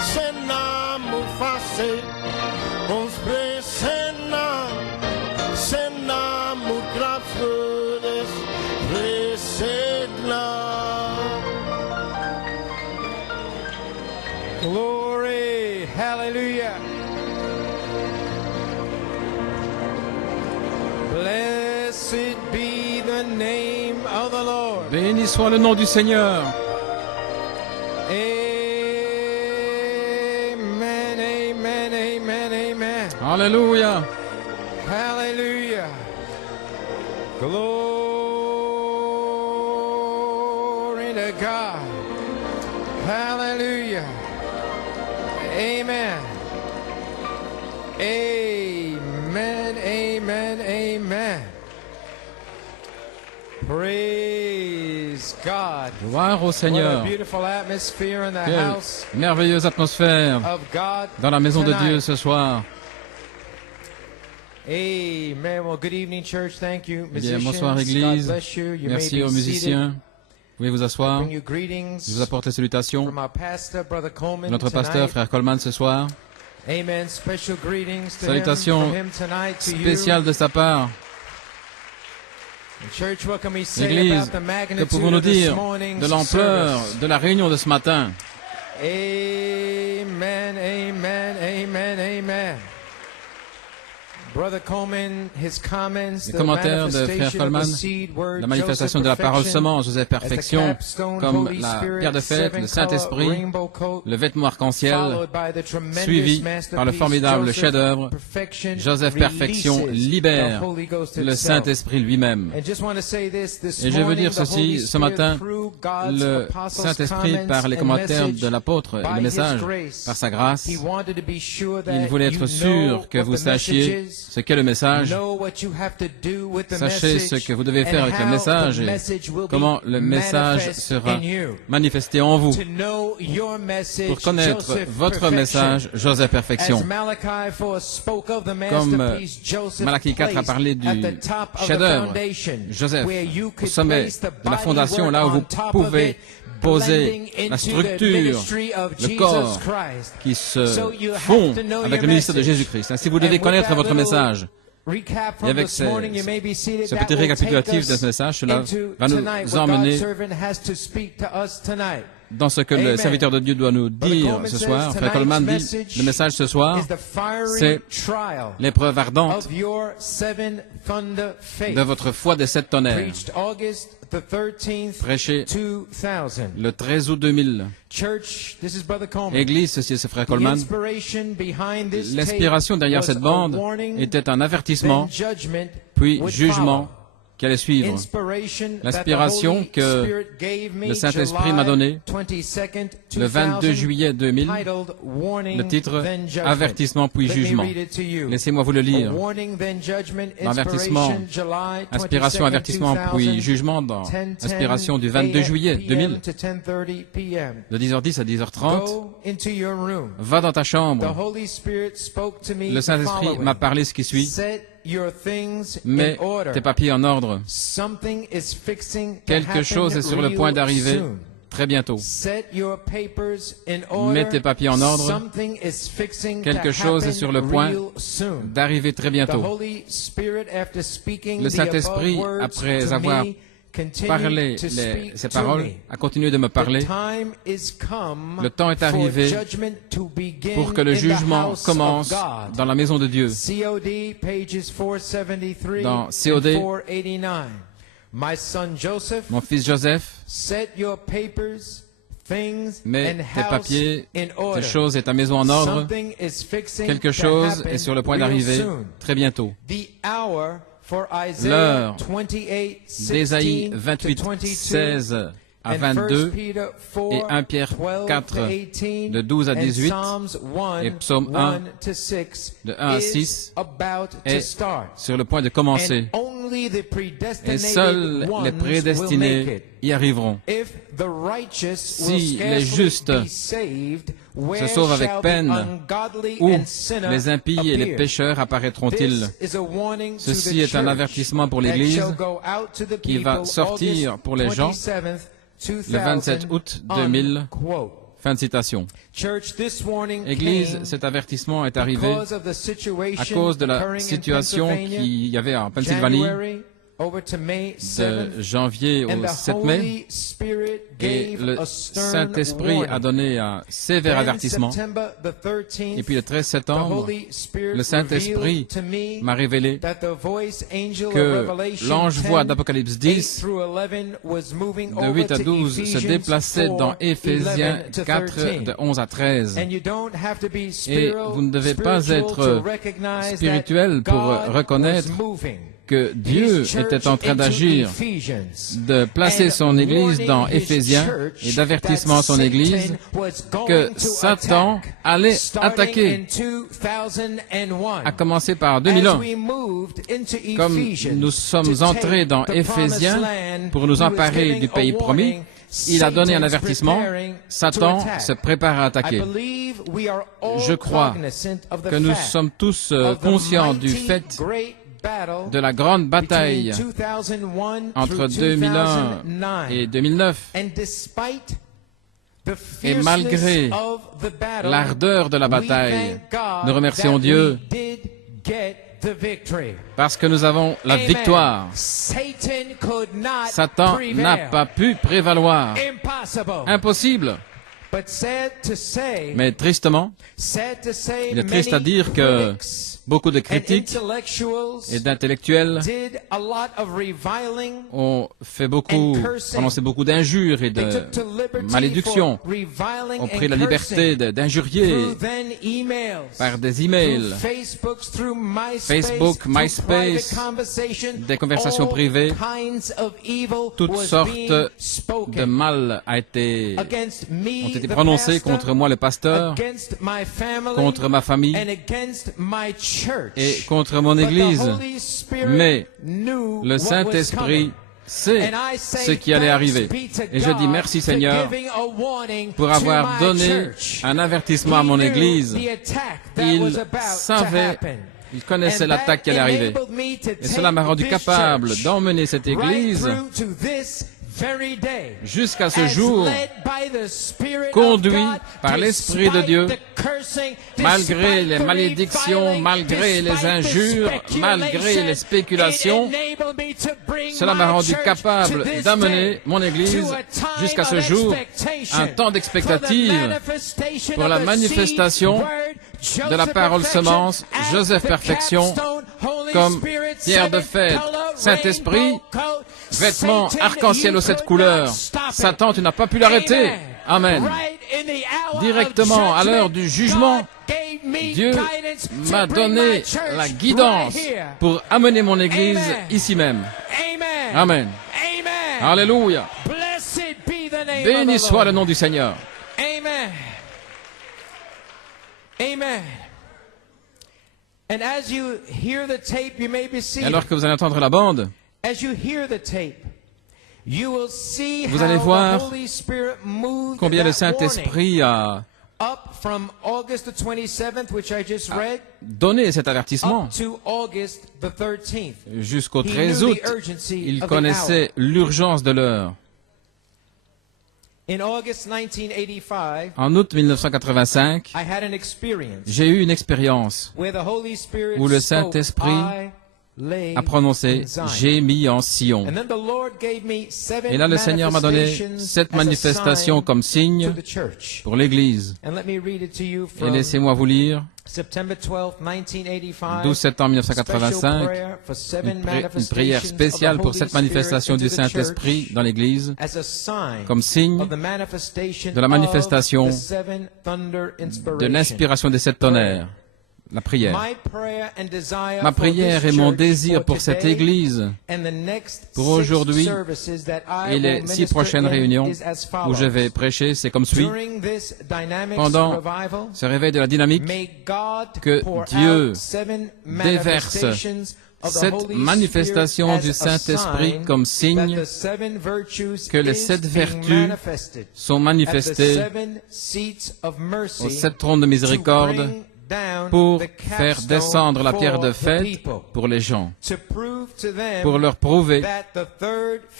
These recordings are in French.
Sena Mufase, ons presena, Sena Mukrafrudes, presena. Glory, hallelujah. Blessed be the name of the Lord. Béni soit le nom du Seigneur. Amen, amen, amen, amen. Alléluia. Hallelujah. Glory to God. Hallelujah. Amen. Amen, amen, amen. Praise God. Gloire au What a Seigneur. beautiful atmosphere in the Quelle house merveilleuse atmosphère of God dans la maison de Dieu tonight. ce soir. Amen. Well, good evening, church. Thank you, Bien, musicians. bonsoir God Église. bless you. You Merci may aux be musiciens. Vous pouvez vous seated. asseoir. Bring you greetings Je vous apporte les salutations from our pastor, Brother Coleman, de notre pasteur, tonight. frère Coleman, ce soir. Amen. Special greetings to Salutations him, from him tonight to Spécial de sa part. you. Church, what can we say Église, about the que magnitude pouvons-nous of this dire morning's de l'ampleur service? de la réunion de ce matin? Amen, amen, amen, amen. Brother Coleman, his comments, Les the commentaires de frère manifestation of Coleman, the seed word, la manifestation Joseph de la parole perfection, semence, Joseph as the perfection, capstone, comme Holy la Spirit, pierre de fête, le seven-color Saint-Esprit, rainbow coat, le vêtement arc-en-ciel, followed by the tremendous suivi par le masterpiece, formidable Joseph chef-d'œuvre, perfection, Joseph Perfection releases libère the Holy Ghost le itself. Saint-Esprit lui-même. And just want to say this Et je veux morning, dire the Holy ceci, ce Spirit, matin, through God's le apostles' Saint-Esprit, comments par les and commentaires message, de l'apôtre et by le his message, grace, par sa grâce, he wanted to be sure that il voulait être you sûr que know vous what the message sachiez is, ce qu'est le message, know what you have to do with the sachez message, ce que vous devez faire and avec le how message the et message will be comment le message manifest sera in you. manifesté en vous. To know your message, Pour connaître Joseph votre perfection. message, Joseph Perfection. As Malachi 4 spoke of the Comme masterpiece, Joseph Malachie 4 a placed parlé du at the top of the chef-d'œuvre, foundation, Joseph, where you au could sommet place the de la body fondation, work là où on vous top of pouvez it, poser blending la into the structure, ministry of le Jesus corps Christ. qui se So you have fond to know avec your le ministère de message. Jésus-Christ. Ainsi, vous devez And with connaître that votre little message. recap Et from avec this morning, you may be seated. ce That petit will take récapitulatif de us ce message, cela into va nous tonight, what emmener God's servant has to speak to us tonight. dans ce que le Amen. serviteur de Dieu doit nous Brother dire Coleman ce says soir. Frère tonight's Coleman dit, message le message ce soir, is the fiery c'est trial l'épreuve ardente of your seven thunder faith. de votre foi des 7 tonnerres, Preached August the 13th, prêché 2000. le 13 août 2000. Church, this is Brother Coleman. Église, ceci est ce frère The Coleman. inspiration behind this L'inspiration tape derrière was cette a bande warning, était un then avertissement, judgment puis would jugement follow. qui allait suivre. Inspiration that the L'inspiration Holy que Spirit gave me le Saint-Esprit m'a July donnée 22nd, le 22 juillet 2000, titled Warning, le titre then Judgment. Avertissement puis Let me jugement. read it to you. Laissez-moi vous le A lire. warning, then judgment, L'avertissement, inspiration, July 22nd, Inspiration, avertissement puis 2000, jugement dans 10:10 Inspiration du 22 juillet PM 2000, to 10:30 PM. de 10h10 à 10h30. Go into your room. Va dans ta The chambre. Holy Spirit spoke to me Le the Saint-Esprit following. m'a parlé ce qui suit. Set your things Mets in order. tes papiers en ordre. Something is fixing to Quelque happen chose est sur le real point d'arriver soon. très bientôt. Set your papers in order. Mets tes papiers en ordre. Something is fixing Quelque to chose est happen sur le point real soon. d'arriver très The bientôt. Holy Spirit, after speaking Le the Saint-Esprit, above words après to avoir me, continued Parler to speak ces to paroles, me. a continué de me parler. The time is come Le temps est for arrivé judgment to begin pour que le in the jugement house commence of God. dans la maison de Dieu. COD, pages 473 Dans and COD, 489. My son Joseph, Mon fils Joseph, set your papers, things, mets and tes house papiers, in tes order. choses et ta maison en ordre. Something is fixing Quelque to chose happen est sur le point real d'arriver soon. très bientôt. The hour for Isaiah L'heure 28, d'Ésaïe 16 28, to 22, 16 à and 22 Peter 4, et 1 Pierre 12 4 to 18, de 12 à and 18 Psalms 1, et Psaume 1 1 to 6 de 1 à is 6 about to est start. sur le point de commencer. And only the Et predestinated seuls les ones will make prédestinés it. y arriveront. If the righteous Si will les scarcely justes be saved, where se sauvent avec shall the peine, ungodly où and sinner les impies et les appear? pécheurs apparaîtront-ils? This is a warning to Ceci the est un church avertissement pour that l'Église shall go out to the qui va people sortir August pour les gens 27th, le 27 août 2000. unquote. Fin de citation. Church, this warning Église, came cet avertissement est arrivé because of the à situation cause de la occurring in situation Pennsylvania, qu'il y avait en Pennsylvanie January over to May 7th, de janvier and au the 7 mai. Holy Spirit Et gave le a stern Saint-Esprit a warning. donné un sévère Then avertissement. September the 13th, Et puis le 13 the septembre, Holy Spirit le Saint-Esprit revealed to me m'a révélé that the voice angel que of Revelation l'ange-voix 10, d'Apocalypse 8 10, through 11 was moving de over 8 à to 12, se Ephesians déplaçait 4, dans Éphésiens 11 to 4, 13. de 11 à 13. And you don't have to be Et vous ne devez pas spiritual être to recognize spirituel that pour God reconnaître was moving que Dieu His church était en train into d'agir, Ephesians de placer and son Église dans warning his Éphésiens church et d'avertissement à son that Église Satan was going que to Satan attack, allait starting attaquer, in 2001. à commencer par As 2001. we moved into Comme Ephesians nous sommes to entrés dans take the promised Éphésiens land, pour nous he was emparer giving du pays a promis, warning. il a donné un Satan's avertissement. preparing to Satan attack. se prépare à I attaquer. believe we are all Je crois cognizant of the Que nous fact sommes tous of the conscients du mighty fait great battle de la grande bataille between 2001 entre through 2001 2009. et 2009. And despite the Et fierceness malgré of the battle, l'ardeur de la we bataille, thank God nous remercions that Dieu we did get the victory. parce que nous avons la Amen. victoire. Satan could not Satan prevail. n'a pas pu prévaloir. Impossible. Impossible. But sad to say, Mais tristement, il est triste à dire que beaucoup de critiques et d'intellectuels ont fait beaucoup, prononcé beaucoup d'injures et de malédictions, ont pris la liberté d'injurier par des emails, Facebook, MySpace, des conversations privées. Toutes sortes de mal ont été prononcées contre moi, le pasteur, contre ma famille et contre mon Église. Mais le Saint-Esprit sait ce qui allait arriver. Et je dis merci Seigneur pour avoir donné un avertissement à mon Église. Il savait, il connaissait l'attaque qui allait arriver. Et cela m'a rendu capable d'emmener cette Église jusqu'à ce jour, conduit par l'Esprit de Dieu, malgré les malédictions, malgré les injures, malgré les spéculations, cela m'a rendu capable d'amener mon Église jusqu'à ce jour, un temps d'expectative pour la manifestation de la parole semence, Joseph Perfection, comme pierre de fête, Saint-Esprit, vêtements arc-en-ciel aux 7 couleurs. Satan, tu n'as pas pu l'arrêter. Amen. Directement à l'heure du jugement, Dieu m'a donné la guidance pour amener mon Église ici même. Amen. Alléluia. Béni soit le nom du Seigneur. Amen. Amen. And as you hear the tape, you may be Et seated. alors que vous allez entendre la bande, As you hear the tape, you will see vous allez how voir the Holy Spirit moved combien le that warning Saint-Esprit a up from August the 27th, which I just read, donné cet avertissement up to August the 13th. jusqu'au He 13 knew août. the urgency Il of the connaissait l'urgence de l'heure. In August 1985, En août 1985, I had an experience j'ai eu une expérience where the Holy Spirit où le spoke, Saint-Esprit "I lay a prononcé in Zion." « J'ai mis en Sion And then the Lord gave me 7 ». Et là, le Seigneur m'a donné manifestations 7 as a manifestations sign comme signe to the church. pour l'Église. And let me read it to you Et from laissez-moi vous lire, September 12, 1985. 12 septembre Special 1985, prayer for 7 une prière manifestations spéciale of the pour Holy cette Spirit manifestation into du the Saint-Esprit church dans l'Église, as a sign comme signe of the manifestation de la manifestation of the 7 thunder de inspiration. l'inspiration des 7 tonnerres, la prière. My prayer and desire Ma for prière this et mon church désir for pour cette today Église and the next pour 6 aujourd'hui services that I et will les 6 minister prochaines in réunions is as où je vais follows. prêcher, c'est comme suit. During this dynamics Pendant revival, ce réveil de la dynamique, may God que pour Dieu out 7 déverse manifestations of the cette Holy manifestation Spirit du as a Saint-Esprit sign comme that signe the 7 virtues que les is 7 being vertus manifested sont at the manifestées 7 seats of aux mercy 7 trônes de to miséricorde bring pour faire descendre la pierre de fête pour les gens, pour leur prouver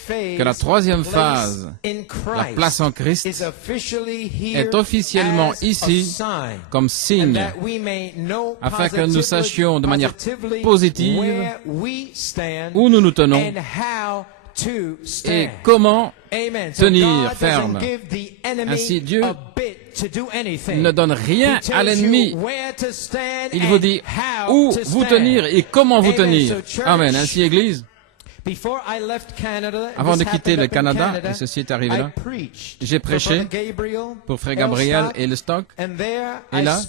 que la troisième phase, la place en Christ, est officiellement ici comme signe, afin que nous sachions de manière positive où nous nous tenons et comment tenir ferme. Ainsi, Dieu ne donne rien à l'ennemi. Il vous dit où vous tenir et comment vous tenir. Amen. Ainsi, Église, avant de quitter le Canada, et ceci est arrivé là, j'ai prêché pour Frère Gabriel et le stock. Et là,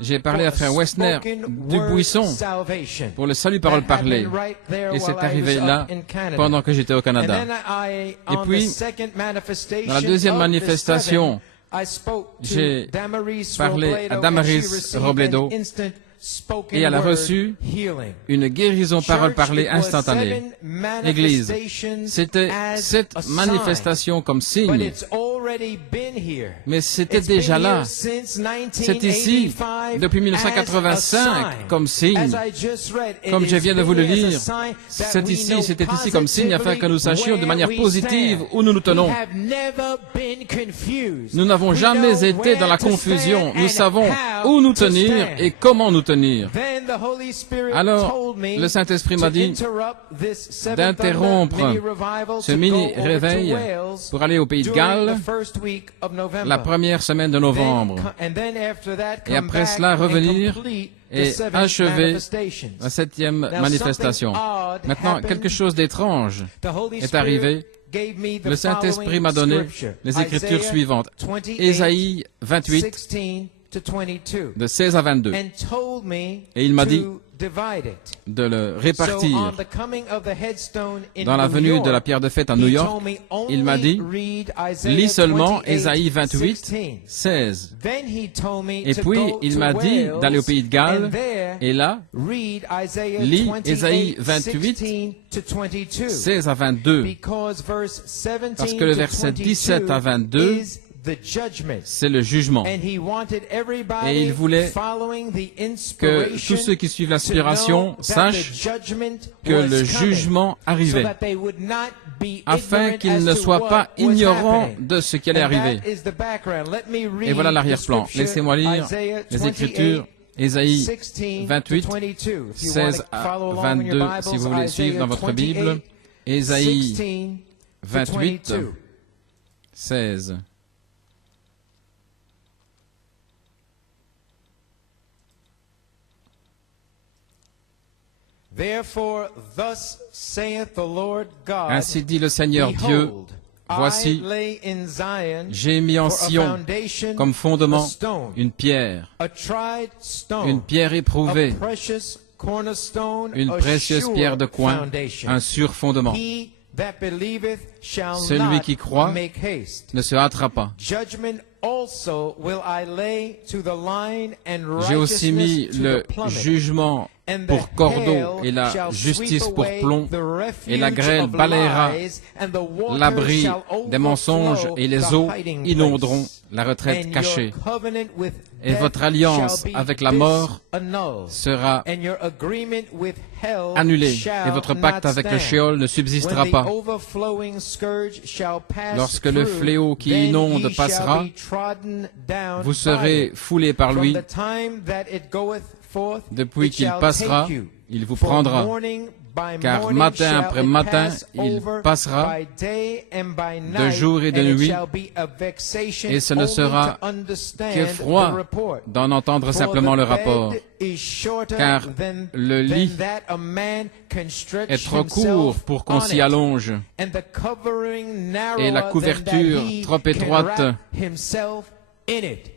j'ai parlé à Frère Wessner Dubuisson pour le salut parole parlé. Et c'est arrivé là pendant que j'étais au Canada. Et puis, dans la deuxième manifestation, j'ai parlé à Damaris Robledo et elle a reçu une guérison parole parlée instantanée. Église, c'était cette manifestation comme signe, mais c'était déjà là. C'est ici, depuis 1985, comme signe. Comme je viens de vous le lire, c'était ici comme signe afin que nous sachions de manière positive où nous nous tenons. Nous n'avons jamais été dans la confusion. Nous savons où nous tenir et comment nous tenir. Alors, le Saint-Esprit m'a dit d'interrompre ce mini-réveil pour aller au Pays de Galles la première semaine de novembre. Et après cela, revenir et achever la 7e manifestation. Maintenant, quelque chose d'étrange est arrivé. Le Saint-Esprit m'a donné les Écritures suivantes. Ésaïe 28, de 16 à 22. Et il m'a dit de le répartir. Dans la venue de la pierre de fête à New York, il m'a dit, lis seulement Ésaïe 28, 16. Et puis, il m'a dit d'aller au Pays de Galles, et là, lis Ésaïe 28, 16 à 22. Parce que le verset 17 à 22, c'est le jugement. Et il voulait que tous ceux qui suivent l'inspiration sachent que le jugement arrivait, afin qu'ils ne soient pas ignorants de ce qui allait arriver. Et voilà l'arrière-plan. Laissez-moi lire les Écritures, Ésaïe 28, 16 à 22, si vous voulez suivre dans votre Bible. Ésaïe 28, 16. Ainsi dit le Seigneur Dieu, voici, j'ai mis en Sion comme fondement une pierre éprouvée, une précieuse pierre de coin, un sûr fondement. Celui qui croit ne se hâtera pas. J'ai aussi mis le jugement pour cordeau et la justice pour plomb, et la grêle balayera l'abri des mensonges, et les eaux inonderont la retraite cachée. Et votre alliance avec la mort sera annulée, et votre pacte avec le Sheol ne subsistera pas. Lorsque le fléau qui inonde passera, vous serez foulés par lui. Depuis qu'il passera, il vous prendra, car matin après matin, il passera de jour et de nuit, et ce ne sera qu'effroi d'en entendre simplement le rapport, car le lit est trop court pour qu'on s'y allonge, et la couverture trop étroite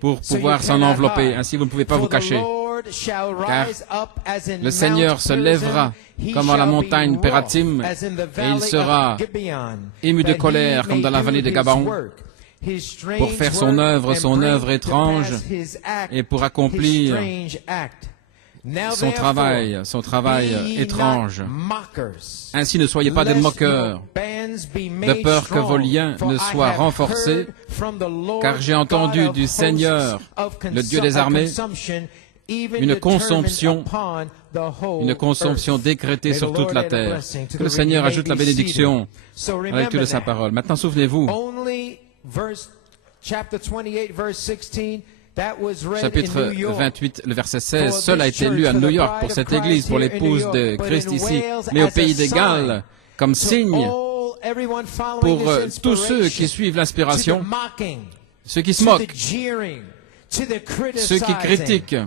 pour pouvoir s'en envelopper. Ainsi, vous ne pouvez pas vous cacher. Car le Seigneur se lèvera comme à la montagne Pératim, et il sera ému de colère comme dans la vallée de Gabaon, pour faire son œuvre étrange, et pour accomplir son travail étrange. Ainsi ne soyez pas des moqueurs, de peur que vos liens ne soient renforcés, car j'ai entendu du Seigneur, le Dieu des armées, une consomption décrétée sur toute la terre. Que le Seigneur ajoute la bénédiction à la lecture de sa parole. Maintenant, souvenez-vous, chapitre 28, le verset 16, seul a été lu à New York pour cette église, pour l'épouse de Christ ici, mais au pays des Galles, comme signe pour tous ceux qui suivent l'inspiration, ceux qui se moquent, ceux qui critiquent.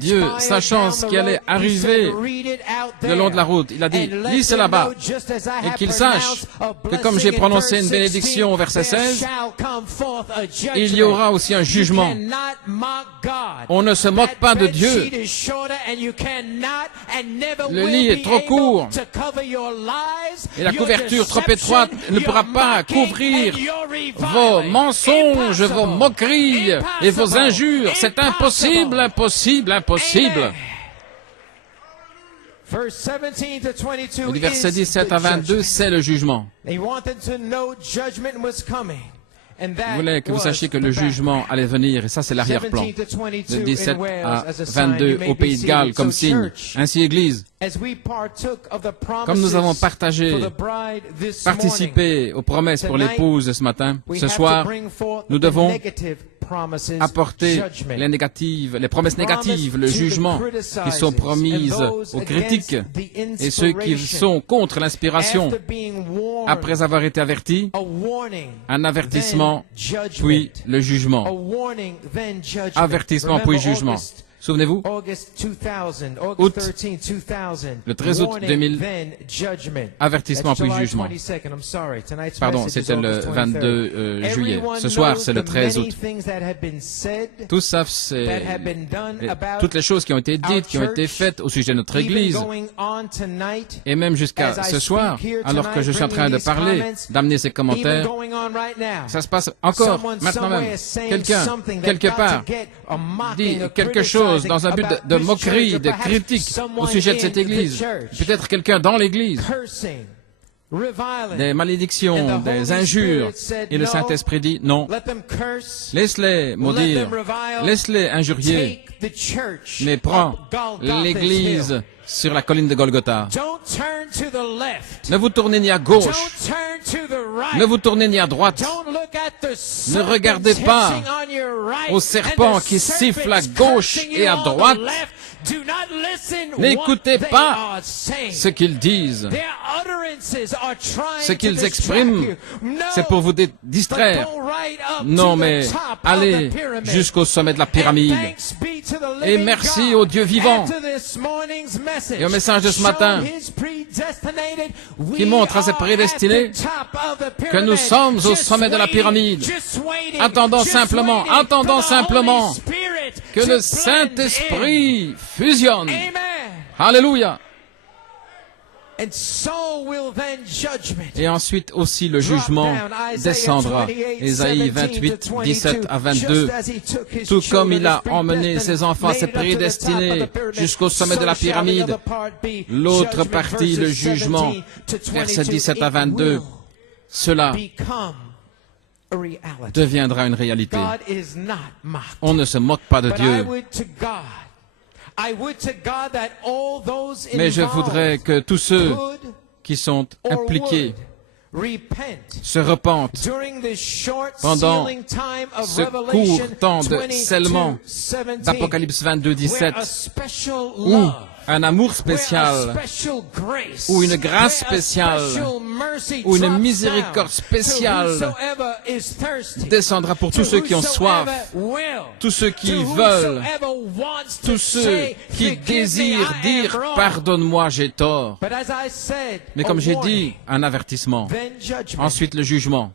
Dieu, sachant ce qui allait arriver le long de la route, il a dit, lis cela là-bas, et qu'ils sachent que comme j'ai prononcé une bénédiction au verset 16, il y aura aussi un jugement. On ne se moque pas de Dieu. Le lit est trop court et la couverture trop étroite ne pourra pas couvrir vos mensonges, vos moqueries et vos injures. C'est impossible, impossible, impossible. Du verset 17 à 22, c'est le jugement. Il voulait que vous sachiez que le jugement allait venir, et ça c'est l'arrière-plan. De 17 à 22 au pays de Galles comme signe. Ainsi, Église, comme nous avons participé aux promesses pour l'épouse ce matin, ce soir, nous devons apporter les promesses négatives, le jugement qui sont promises aux critiques et ceux qui sont contre l'inspiration. Après avoir été avertis, un avertissement, puis le jugement. Avertissement, puis jugement. Souvenez-vous, le 13 août 2000, avertissement puis jugement. Pardon, c'était le 22 juillet. Ce soir, c'est le 13 août. Tous savent toutes les choses qui ont été dites, qui ont été faites au sujet de notre Église. Et même jusqu'à ce soir, alors que je suis en train de parler, d'amener ces commentaires, ça se passe encore, maintenant même. Quelqu'un, quelque part, dit quelque chose dans un but de moquerie, de critique au sujet de cette Église. Peut-être quelqu'un dans l'Église. Des malédictions, des injures. Et le Saint-Esprit dit, non, laisse-les maudire, laisse-les injurier, mais prends l'Église sur la colline de Golgotha. Ne vous tournez ni à gauche, ne vous tournez ni à droite. Ne regardez pas au serpent qui siffle à gauche et à droite. N'écoutez pas ce qu'ils disent. Ce qu'ils expriment, c'est pour vous distraire. Non, mais allez jusqu'au sommet de la pyramide. Et merci au Dieu vivant et au message de ce matin qui montre à ses prédestinés que nous sommes au sommet de la pyramide. Attendons simplement que le Saint-Esprit fusionne. Alléluia. Et ensuite aussi le jugement descendra. Ésaïe 28, 17 à 22. Tout comme il a emmené ses enfants, ses prédestinés, jusqu'au sommet de la pyramide, l'autre partie, le jugement, versets 17 à 22, cela deviendra une réalité. On ne se moque pas de Dieu. Mais je voudrais que tous ceux qui sont impliqués se repentent pendant ce court temps de scellement d'Apocalypse 22, 17, où un amour spécial, ou une grâce spéciale, ou une miséricorde spéciale descendra pour tous ceux qui ont soif, tous ceux qui veulent, tous ceux qui désirent dire « Pardonne-moi, j'ai tort ». Mais comme j'ai dit, un avertissement, ensuite le jugement.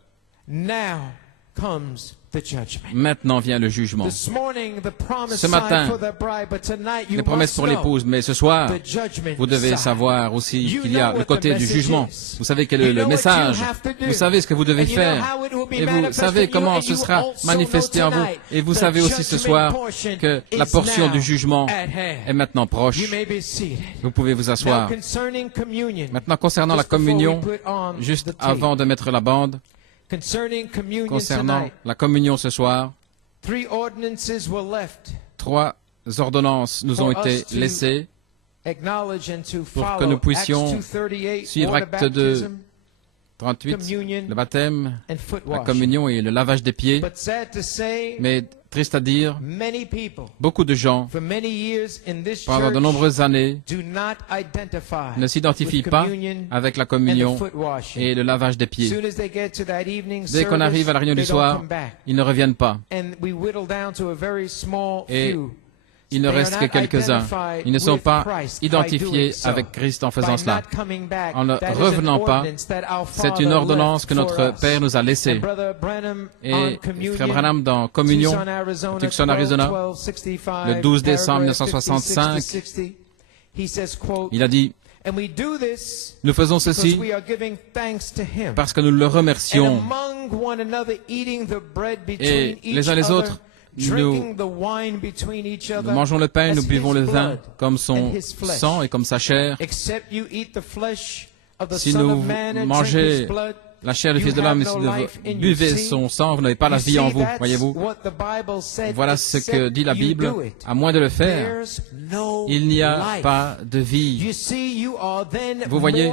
Maintenant vient le jugement. Ce matin, les promesses pour l'épouse, mais ce soir, vous devez savoir aussi qu'il y a le côté du jugement. Vous savez quel est le message. Vous savez ce que vous devez faire. Et vous savez comment ce sera manifesté en vous. Et vous savez aussi ce soir que la portion du jugement est maintenant proche. Vous pouvez vous asseoir. Maintenant, concernant la communion, juste avant de mettre la bande, concernant la communion ce soir, 3 ordonnances nous ont été laissées pour que nous puissions suivre Acte 2, 38, le baptême, la communion et le lavage des pieds. Mais triste à dire, beaucoup de gens, pendant de nombreuses années, ne s'identifient pas avec la communion et le lavage des pieds. Dès qu'on arrive à la réunion du soir, ils ne reviennent pas. Et il ne reste que quelques-uns. Ils ne sont pas identifiés avec Christ en faisant cela. En ne revenant pas, c'est une ordonnance que notre Père nous a laissée. Et Frère Branham, dans Communion, Tucson, Arizona, le 12 décembre 1965, il a dit, nous faisons ceci parce que nous le remercions. Et les uns les autres, nous mangeons le pain, nous buvons le vin comme son sang et comme sa chair. Si nous mangez la chair du Fils de l'homme, et si vous buvez son sang, vous n'avez pas la vie en vous, voyez-vous. Voilà ce que dit la Bible. À moins de le faire, il n'y a pas de vie. Vous voyez,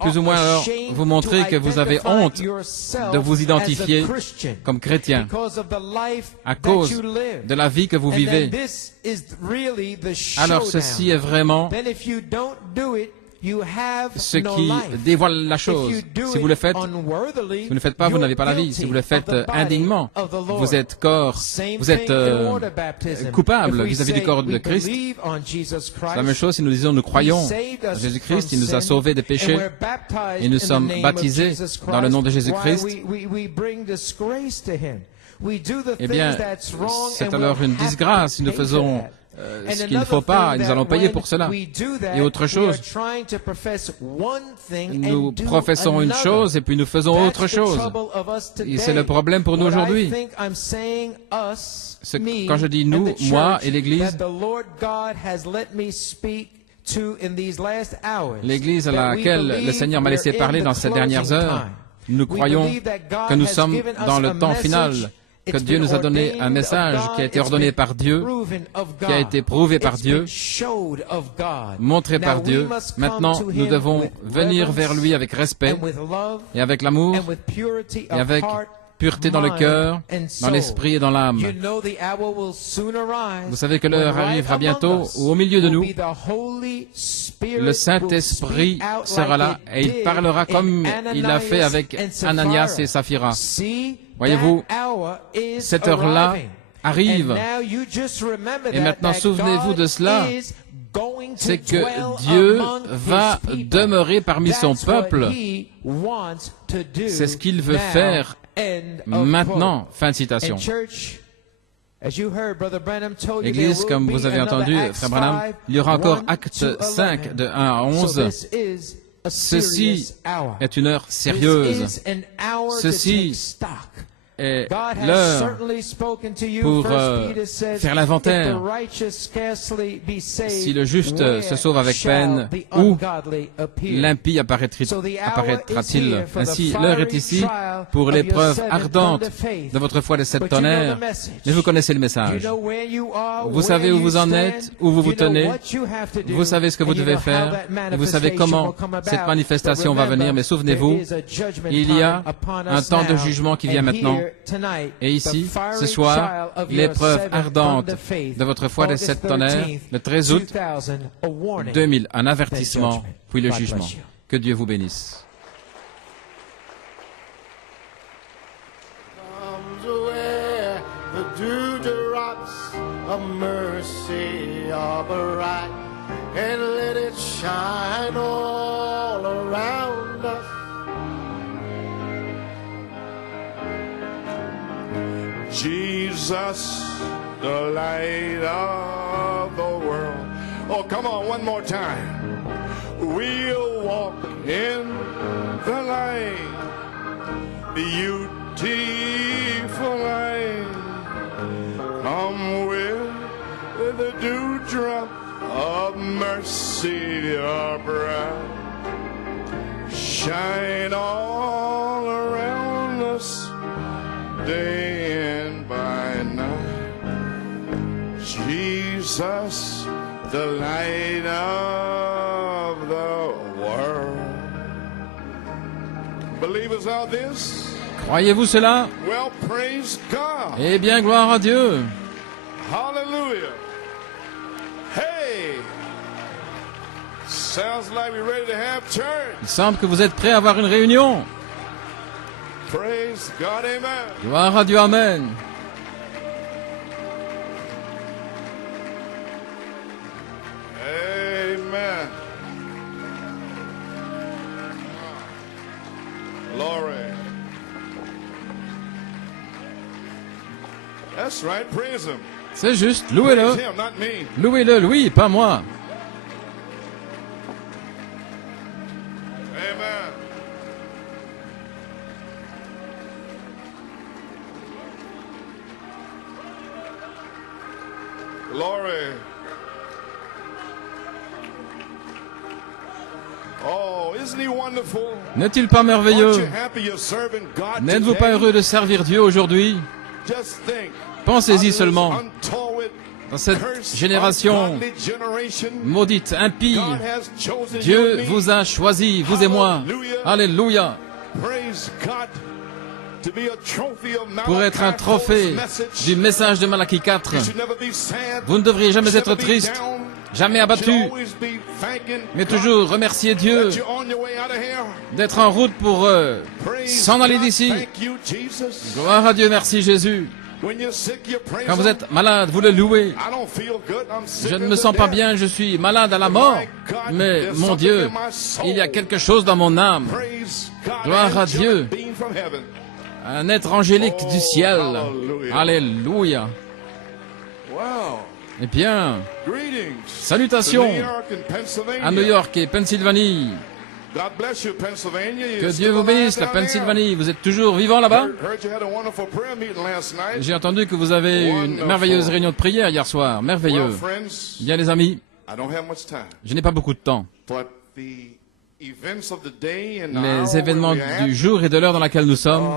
plus ou moins alors, vous montrez que vous avez honte de vous identifier comme chrétien à cause de la vie que vous vivez. Alors ceci est vraiment ce qui dévoile la chose. Si vous le faites, si vous ne le faites pas, vous n'avez pas la vie. Si vous le faites indignement, vous êtes coupable vis-à-vis du corps de Christ. C'est la même chose si nous disons nous croyons en Jésus-Christ, il nous a sauvés des péchés et nous sommes baptisés dans le nom de Jésus-Christ. Eh bien, c'est alors une disgrâce si nous faisons ce qu'il ne faut pas, et nous allons payer pour cela. Et autre chose, nous professons une chose et puis nous faisons autre chose. Et c'est le problème pour nous aujourd'hui. Quand je dis nous, moi et l'Église, l'Église à laquelle le Seigneur m'a laissé parler dans ces dernières heures, nous croyons que nous sommes dans le temps final, que Dieu nous a donné un message qui a été ordonné par Dieu, qui a été prouvé par Dieu, montré par Dieu. Maintenant, nous devons venir vers lui avec respect et avec l'amour et avec pureté dans le cœur, dans l'esprit et dans l'âme. Vous savez que l'heure arrivera bientôt où au milieu de nous, le Saint-Esprit sera là et il parlera comme il l'a fait avec Ananias et Saphira. Voyez-vous, cette heure-là arrive. Et maintenant, souvenez-vous de cela, c'est que Dieu va demeurer parmi son peuple. C'est ce qu'il veut faire maintenant. Fin de citation. Église, comme vous avez entendu, Frère Branham, il y aura encore Acte 5 de 1 à 11. Ceci est une heure sérieuse. Ceci est l'heure pour faire l'inventaire. Si le juste se sauve avec peine, ou l'impie apparaîtra-t-il. Ainsi, l'heure est ici pour l'épreuve ardente de votre foi de 7 tonnerres. Mais vous connaissez le message. Vous savez où vous en êtes, où vous vous tenez. Vous savez ce que vous devez faire. Et vous savez comment cette manifestation va venir. Mais souvenez-vous, il y a un temps de jugement qui vient maintenant. Et ici, ce soir, l'épreuve ardente de votre foi des 7 tonnerres, le 13 août 2000, un avertissement, puis le jugement. Que Dieu vous bénisse. Jesus, the light of the world. Oh, come on, one more time. We'll walk in the light, beautiful light. Come with the dewdrop of mercy, your bright. Shine all around us, day and by night. Jesus, the light of the world. Believers out this? Croyez-vous cela? Well, praise God. Eh bien, gloire à Dieu. Hallelujah. Hey. Sounds like we're ready to have church. Il semble que vous êtes prêts à avoir une réunion. Praise God, amen. Gloire à Dieu, amen. Amen. Glory. That's right, praise Him. C'est juste, Praise louez-le. Him, not me. Louez-le, lui, pas moi. Amen. Glory. Oh, isn't He wonderful? N'est-il pas Aren't merveilleux? you happy you're serving God N'êtes-vous pas today? heureux de servir Dieu aujourd'hui? Just think. Pensez-y Others seulement. untoward, Dans cette cursed, génération ungodly generation, maudite, impie, God has chosen you Dieu and me. vous a choisi, vous et moi. Alléluia. Praise God, to be a trophy of Pour être un Malachi trophée 4's message. du message de Malachie 4. You should never be sad. Vous ne devriez jamais You should être never be triste, down. jamais You should abattu, always be thanking mais God toujours remercier Dieu that you're on your way out of here. d'être en route pour Praise s'en aller God. d'ici. Thank you, Jesus. Gloire à Dieu, merci Jésus. When you're sick, you praise Quand vous Him. êtes malade, vous le louez. I don't feel good. I'm sick Je ne in me the sens pas death. bien, je suis malade à la mort. Mais mon Dieu, il y a quelque chose dans mon âme. Praise God. Gloire à Dieu. Angelic being from heaven. Un être angélique du ciel. Alléluia. Wow. Eh bien, Greetings. salutations To New York and Pennsylvania. à New York et Pennsylvanie. God bless you, Pennsylvania. Que You're Dieu still vous bénisse, alive la down Pennsylvanie. Vous êtes toujours vivant là-bas? there. Heard you had a wonderful prayer meeting last night. J'ai entendu que vous avez eu une merveilleuse réunion de prière hier soir. Well, Merveilleux. friends, Bien les amis, I don't have much time, je n'ai pas beaucoup de temps. but the events of the day and the Les hour événements where we're du at, jour et de l'heure dans laquelle nous sommes,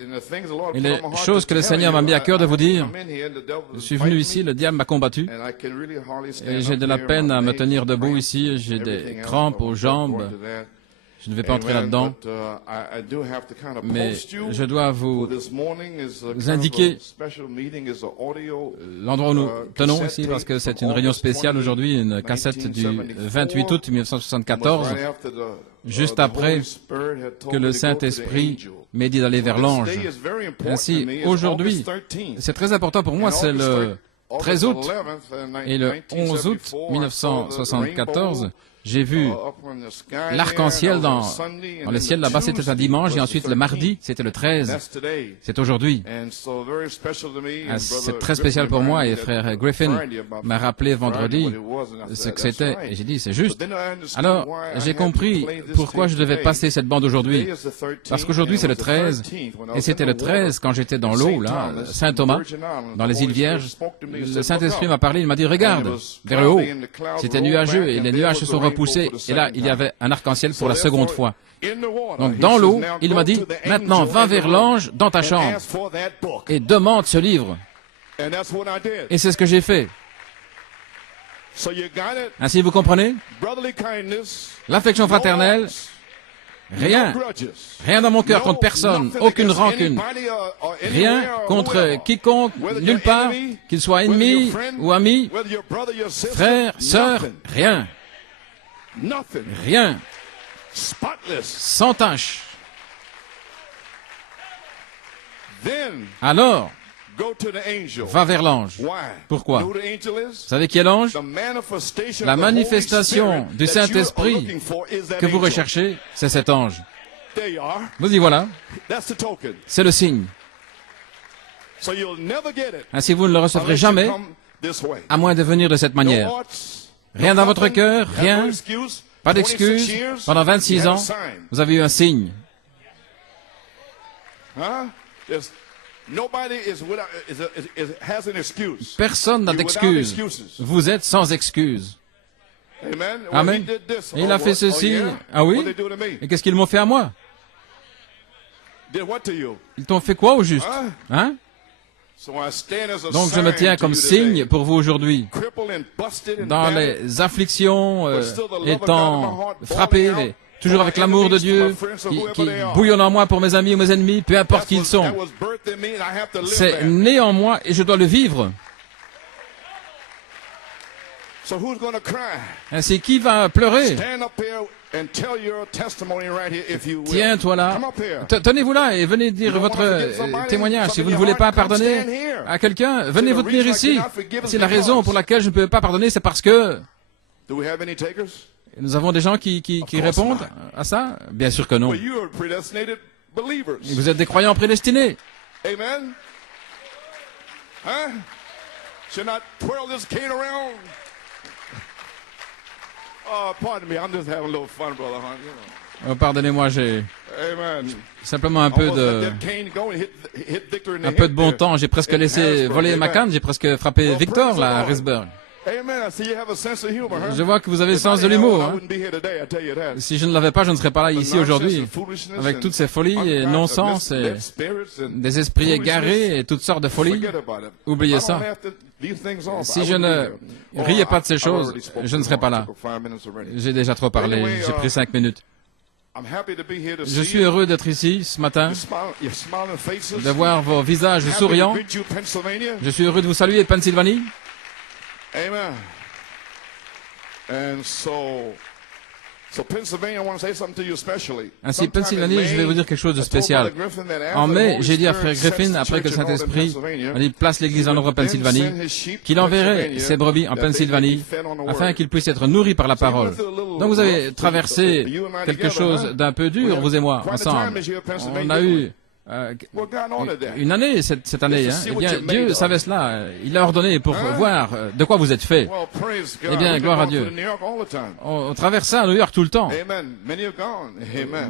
and the things the Lord et put les on my heart choses to que le tell Seigneur you, m'a mis à cœur de I vous dire. come in here and the devil Je is suis venu fighting ici, me, le diable m'a combattu, and I can really hardly stand et j'ai up de la here. peine My à me legs tenir are debout cramped, ici, j'ai des everything else, crampes but aux we're not going jambes. to that. Je ne vais pas entrer Amen, là-dedans, but, I do have to kind of mais post you. je dois vous This morning is a vous kind of indiquer a special meeting, is a audio, l'endroit où nous tenons cassette ici, parce que tape c'est from une réunion August spéciale 20, aujourd'hui, une cassette du 28 août 1974, right after juste the après Holy Spirit had told que me le to go to the Saint-Esprit angel. m'ait dit d'aller vers This l'ange. day is very important to Ainsi, me. It's aujourd'hui, August 13th. c'est très important pour moi, And c'est August le 13 août 11th, et le 11 août 1974, 1974, j'ai vu up in the sky there, l'arc-en-ciel and that was dans on Sunday, and le then ciel the là-bas, c'était un Tuesday dimanche, et was ensuite the le mardi, 13th. c'était le 13. That's today. C'est aujourd'hui. And so very special to me, and C'est Brother très spécial Griffin pour moi, et reminded me frère that Griffin Friday about m'a rappelé Friday vendredi what it was, and I ce said, que "That's c'était, right." et j'ai dit, c'est But juste. then I understood Alors, why I j'ai had to compris play this pourquoi tape je devais today. passer cette bande aujourd'hui. Today is the 13th, Parce qu'aujourd'hui, and c'est le it was the 13, 13th when I et was c'était in le the 13 water quand j'étais dans at l'eau, St. là, Thomas, Saint-Thomas, Virgin Islands. dans The les Holy îles Vierges. Spirit spoke to me and Le said, Saint-Esprit "Look m'a up." parlé, il m'a dit, regarde, And it was vers le haut. cloudy and the clouds C'était rolled nuageux, back, et and les there nuages was se the sont rainbow repoussés, for the et là, second il y time. avait un arc-en-ciel So pour la therefore, seconde fois. in the water, Donc he dans says, l'eau, "Now il go m'a dit, to the maintenant angel va in the vers room l'ange dans ta and chambre ask for that book." et demande ce livre. And that's what I did. Et c'est ce que j'ai fait. So you got it? Ainsi, vous comprenez? Brotherly kindness, L'affection no fraternelle, malice, rien. no grudges. Rien dans mon cœur No, contre personne, nothing aucune against rancune. anybody or Rien anywhere or contre whoever. quiconque, Whether nulle you're part, enemy, qu'il soit whether ennemi you're friend, ou ami, whether you're brother, your sister, frère, sœur, nothing, rien, nothing, rien, spotless. sans tache. Then Alors, go to the angel. va vers l'ange. Why? Pourquoi? You know who the angel is? Vous savez qui est l'ange? The manifestation La of the Holy manifestation Spirit du that you are Saint-Esprit looking for is that que vous angel. recherchez, c'est cet ange. There you are. Vous y voilà, That's the token. c'est le signe. Ainsi, vous ne le recevrez jamais, à moins de venir de cette manière. Rien dans votre cœur, rien, pas d'excuses. Pendant 26 ans, vous avez eu un signe. Personne n'a d'excuses. Vous êtes sans excuses. Amen. Et il a fait ceci. Ah oui? Et qu'est-ce qu'ils m'ont fait à moi? Ils t'ont fait quoi au juste? Hein? Donc je me tiens comme signe pour vous aujourd'hui. Dans les afflictions, étant frappé, mais toujours avec l'amour de Dieu qui bouillonne en moi pour mes amis ou mes ennemis, peu importe qui ils sont. C'est né en moi et je dois le vivre. Ainsi, qui va pleurer? Tiens-toi là. Tenez-vous là et venez dire votre témoignage. Si vous ne voulez pas pardonner à quelqu'un, venez vous tenir ici. C'est la raison pour laquelle je ne peux pas pardonner, c'est parce que... Nous avons des gens qui répondent à ça? Bien sûr que non. Vous êtes des croyants prédestinés. Amen. Should not twirl this cane around. Oh, pardon me, I'm just having a little fun, brother Hunt. You know. Pardonnez-moi, j'ai simplement un peu de bon temps. J'ai presque laissé voler ma canne. J'ai presque frappé Victor, là, à Harrisburg. Je vois que vous avez le sens de l'humour. Hein? Si je ne l'avais pas, je ne serais pas là ici aujourd'hui. Avec toutes ces folies et non-sens et des esprits égarés et toutes sortes de folies. Oubliez ça. Si je ne riais pas de ces choses, je ne serais pas là. J'ai déjà trop parlé. J'ai pris 5 minutes. Je suis heureux d'être ici ce matin, de voir vos visages souriants. Je suis heureux de vous saluer, Pennsylvanie. Amen. And so Pennsylvania, I want to say something to you especially. Ainsi, Pennsylvanie, je vais vous dire quelque chose de spécial. En mai, j'ai dit à Frère Griffin, après que le Saint-Esprit place l'Église en Europe, Pennsylvanie, qu'il enverrait ses brebis en Pennsylvanie afin qu'ils puissent être nourris par la parole. Donc vous avez traversé quelque chose d'un peu dur, vous et moi, ensemble. On a eu une année cette année. Hein. Eh bien, Dieu savait cela. Il l'a ordonné pour voir de quoi vous êtes fait. Eh bien, gloire à Dieu. On traverse ça à New York tout le temps.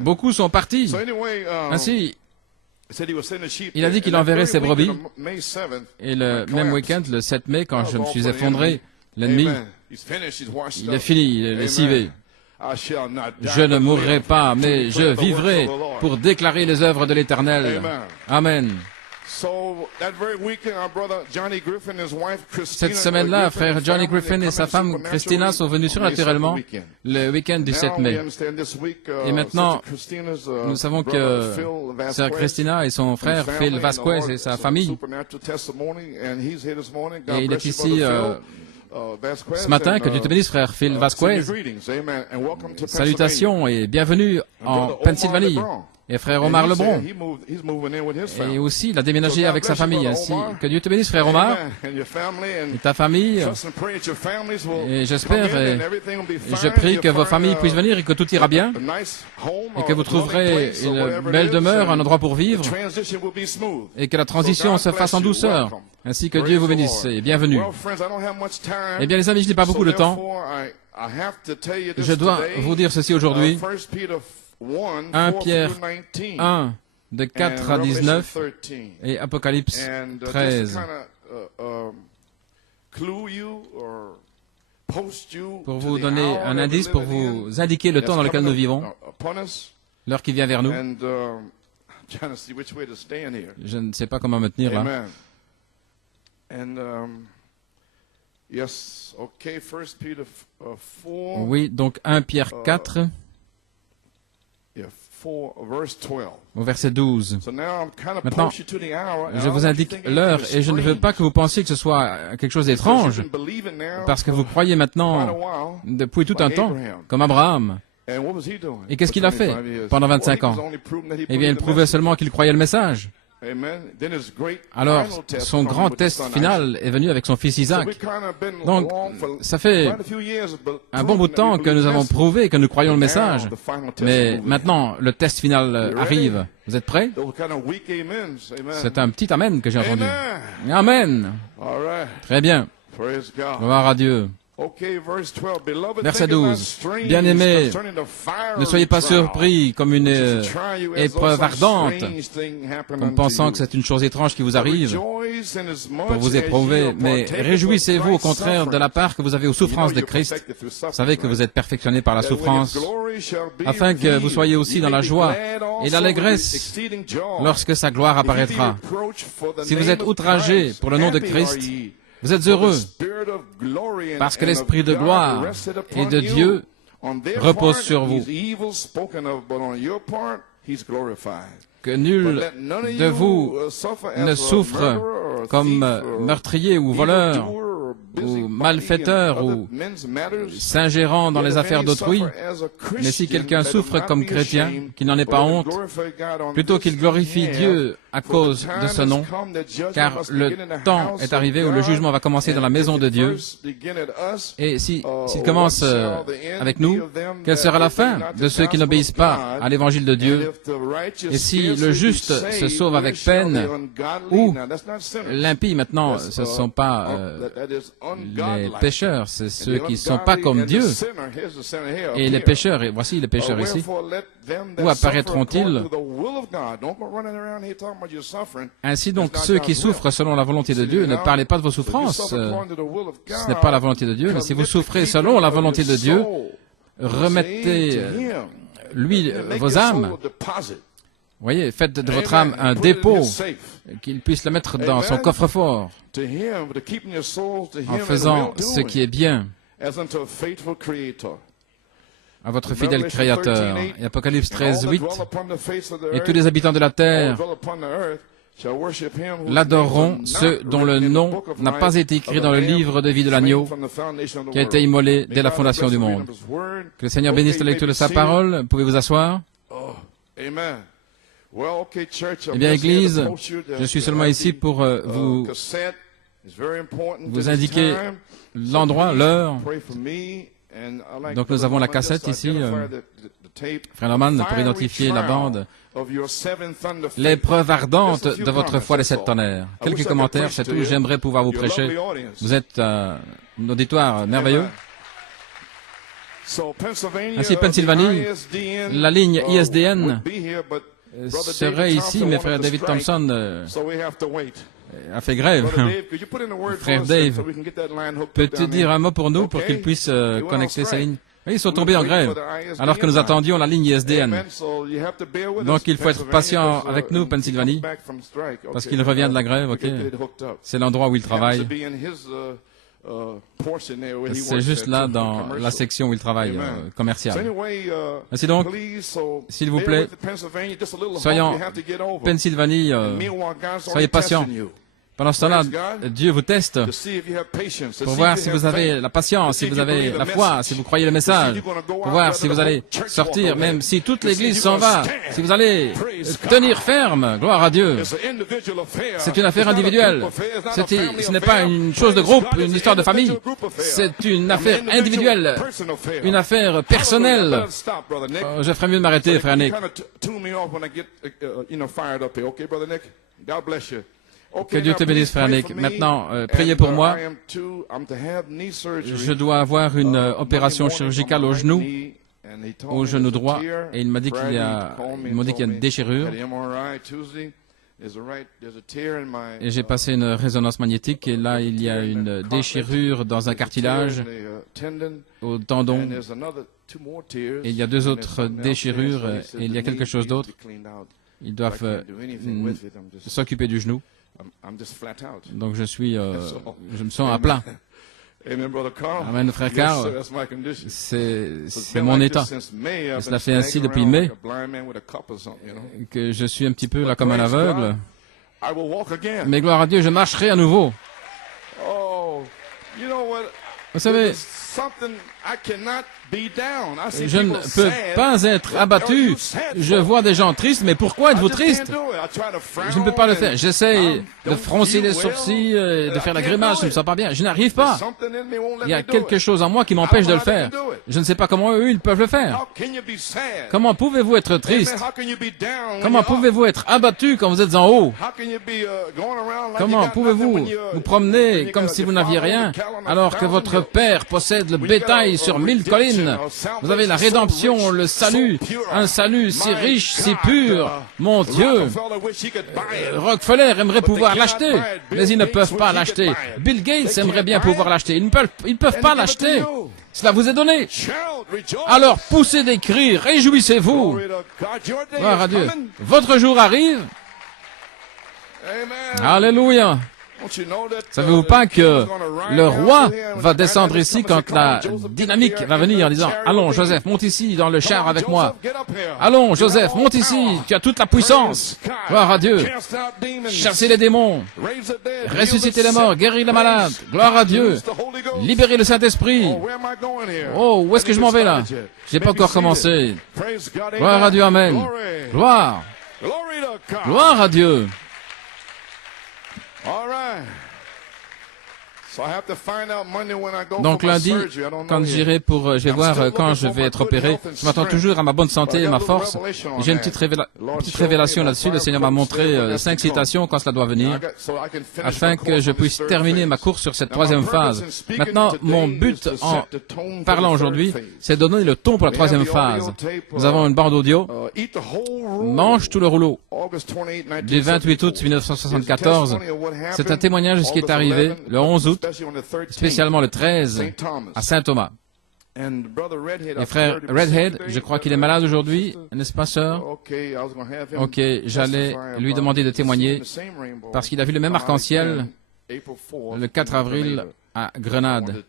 Beaucoup sont partis. Ainsi, il a dit qu'il enverrait ses brebis. Et le même week-end, le 7 mai, quand je me suis effondré, l'ennemi, il est fini, il est lessivé. Je ne mourrai pas, mais je vivrai pour déclarer les œuvres de l'Éternel. Amen. Cette semaine-là, frère Johnny Griffin et sa femme Christina sont venus surnaturellement le week-end du 7 mai. Et maintenant, nous savons que sœur Christina et son frère Phil Vasquez et sa famille, et il est ici ce matin, que Dieu te bénisse, frère Phil Vasquez. Salutations et bienvenue en Pennsylvanie. Et frère Omar Lebron. Et aussi, il a déménagé avec sa famille. Ainsi, que Dieu te bénisse, frère Omar, et ta famille. Et j'espère et je prie que vos familles puissent venir et que tout ira bien. Et que vous trouverez une belle demeure, un endroit pour vivre. Et que la transition se fasse en douceur. Ainsi que Dieu vous bénisse et bienvenue. Eh bien, les amis, je n'ai pas beaucoup de temps. Je dois vous dire ceci aujourd'hui. 1 Pierre 1, de 4 à 19, et Apocalypse 13. Pour vous donner un indice, pour vous indiquer le temps dans lequel nous vivons, l'heure qui vient vers nous. Je ne sais pas comment me tenir là. Oui, donc 1 Pierre 4, au verset 12. Maintenant, je vous indique l'heure et je ne veux pas que vous pensiez que ce soit quelque chose d'étrange, parce que vous croyez maintenant depuis tout un temps, comme Abraham. Et qu'est-ce qu'il a fait pendant 25 ans? Eh bien, il prouvait seulement qu'il croyait le message. Alors, son grand test final est venu avec son fils Isaac. Donc, ça fait un bon bout de temps que nous avons prouvé que nous croyons le message. Mais maintenant, le test final arrive. Vous êtes prêts? C'est un petit amen que j'ai entendu. Amen. Très bien. Gloire à Dieu. Verset 12. Bien-aimés, ne soyez pas surpris comme une épreuve ardente, comme pensant que c'est une chose étrange qui vous arrive pour vous éprouver, mais réjouissez-vous au contraire de la part que vous avez aux souffrances de Christ. Vous savez que vous êtes perfectionnés par la souffrance, afin que vous soyez aussi dans la joie et l'allégresse lorsque sa gloire apparaîtra. Si vous êtes outragés pour le nom de Christ, vous êtes heureux parce que l'Esprit de gloire et de Dieu repose sur vous. Que nul de vous ne souffre comme meurtrier ou voleur ou malfaiteur ou s'ingérant dans les affaires d'autrui, mais si quelqu'un souffre comme chrétien, qu'il n'en ait pas honte, plutôt qu'il glorifie Dieu à cause de ce nom, car le temps est arrivé où le jugement va commencer dans la maison de Dieu. Et s'il commence avec nous, quelle sera la fin de ceux qui n'obéissent pas à l'évangile de Dieu? Et si le juste se sauve avec peine, ou l'impie, maintenant, ce ne sont pas les pécheurs, c'est ceux qui ne sont pas comme Dieu. Et les pécheurs, et voici les pécheurs ici, où apparaîtront-ils? Ainsi donc, ceux qui souffrent selon la volonté de Dieu, ne parlez pas de vos souffrances. Ce n'est pas la volonté de Dieu, mais si vous souffrez selon la volonté de Dieu, remettez lui vos âmes. Voyez, faites de votre âme un dépôt, qu'il puisse le mettre dans son coffre-fort, en faisant ce qui est bien à votre fidèle Créateur. Et Apocalypse 13, 8, et tous les habitants de la terre l'adoreront, ceux dont le nom n'a pas été écrit dans le livre de vie de l'agneau, qui a été immolé dès la fondation du monde. Que le Seigneur bénisse la lecture de sa parole. Pouvez vous asseoir? Eh bien, Église, je suis seulement ici pour vous indiquer l'endroit, l'heure. Donc nous avons la cassette ici, Frère Norman, pour identifier la bande. L'épreuve ardente de votre foi des 7 tonnerres. Quelques commentaires, c'est tout. J'aimerais pouvoir vous prêcher. Vous êtes un auditoire merveilleux. Ainsi, Pennsylvanie, la ligne ISDN serait ici, mais frère David Thompson a fait grève. Frère Dave, peux-tu dire un mot pour nous pour qu'il puisse connecter sa ligne? Oui, ils sont tombés en grève, alors que nous attendions la ligne ISDN. Donc il faut être patient avec nous, Pennsylvanie, parce qu'il revient de la grève, ok? C'est l'endroit où il travaille. C'est juste là, dans la section où il travaille, commerciale. Ainsi donc, s'il vous plaît, soyons Pennsylvanie, soyez patients. Pendant ce temps-là, Dieu vous teste pour voir si vous avez la patience, si vous avez la foi, si vous croyez le message, pour voir si vous allez sortir, même si toute l'Église s'en va, si vous allez tenir ferme, gloire à Dieu. C'est une affaire individuelle. Ce n'est pas une chose de groupe, une histoire de famille. C'est une affaire individuelle, une affaire personnelle. Je ferais mieux de m'arrêter, frère Nick. Que Dieu te bénisse, frère Nick. Maintenant, priez pour moi. Je dois avoir une opération chirurgicale au genou droit, et il m'a dit qu'il y a une déchirure. Et j'ai passé une résonance magnétique, et là, il y a une déchirure dans un cartilage au tendon. Et il y a 2 autres déchirures, et il y a quelque chose d'autre. Ils doivent s'occuper du genou. Donc je me sens à plat. Amen, frère Carl. C'est mon état. Et cela fait ainsi depuis mai que je suis un petit peu là comme un aveugle. Mais gloire à Dieu, je marcherai à nouveau. Vous savez, Je ne peux pas être abattu. Je vois des gens tristes, mais pourquoi êtes-vous triste? Je ne peux pas le faire. J'essaie de froncer les sourcils, de faire la grimace, je ne me sens pas bien. Je n'arrive pas. Il y a quelque chose en moi qui m'empêche de le faire. Je ne sais pas comment eux, ils peuvent le faire. Comment pouvez-vous être triste? Comment pouvez-vous être abattu quand vous êtes en haut? Comment pouvez-vous vous promener comme si vous n'aviez rien, alors que votre Père possède le bétail sur 1000 collines? Vous avez la rédemption, le salut, un salut si riche, si pur. Mon Dieu! Rockefeller aimerait pouvoir l'acheter, mais ils ne peuvent pas l'acheter. Bill Gates aimerait bien pouvoir l'acheter. Ils ne peuvent pas l'acheter. Cela vous est donné. Alors poussez des cris, réjouissez-vous. Gloire à Dieu. Votre jour arrive. Alléluia. Savez-vous pas que le roi va descendre ici quand la dynamique va venir en disant « Allons, Joseph, monte ici dans le char avec moi. Allons, Joseph, monte ici, tu as toute la puissance. Gloire à Dieu. Chassez les démons. Ressuscitez les morts, guérir les malades. Gloire à Dieu. Libérez le Saint-Esprit. Oh, où est-ce que je m'en vais là? J'ai pas encore commencé. Gloire à Dieu, Amen. Gloire. Gloire à Dieu. Donc lundi, quand j'irai pour, je vais voir quand je vais être opéré. Je m'attends toujours à ma bonne santé et ma force. J'ai une petite révélation là-dessus. Le Seigneur m'a montré 5 citations quand cela doit venir, afin que je puisse terminer ma course sur cette 3e phase. Maintenant, mon but en parlant aujourd'hui, c'est de donner le ton pour la 3e phase. Nous avons une bande audio. Mange tout le rouleau. Du 28 août 1974, c'est un témoignage de ce qui est arrivé le 11 août, spécialement le 13, à Saint-Thomas. Et frère Redhead, je crois qu'il est malade aujourd'hui, n'est-ce pas, sœur? Ok, j'allais lui demander de témoigner, parce qu'il a vu le même arc-en-ciel le 4 avril à Grenade.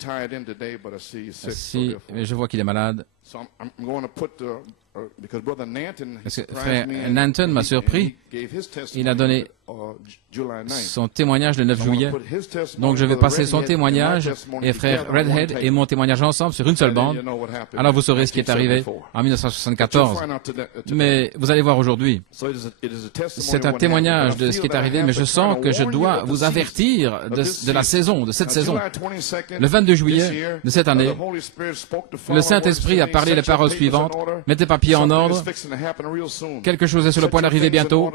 Si, je vois qu'il est malade. Parce que frère Nanton m'a surpris. Il a donné son témoignage le 9 juillet. Donc je vais passer son témoignage et frère Redhead et mon témoignage ensemble sur une seule bande. Alors vous saurez ce qui est arrivé en 1974. Mais vous allez voir aujourd'hui. C'est un témoignage de ce qui est arrivé, mais je sens que je dois vous avertir de la saison, de cette saison. Le 22 juillet de cette année, le Saint-Esprit a parlé les paroles suivantes. Mettez papier en ordre. Quelque chose est sur le point d'arriver bientôt.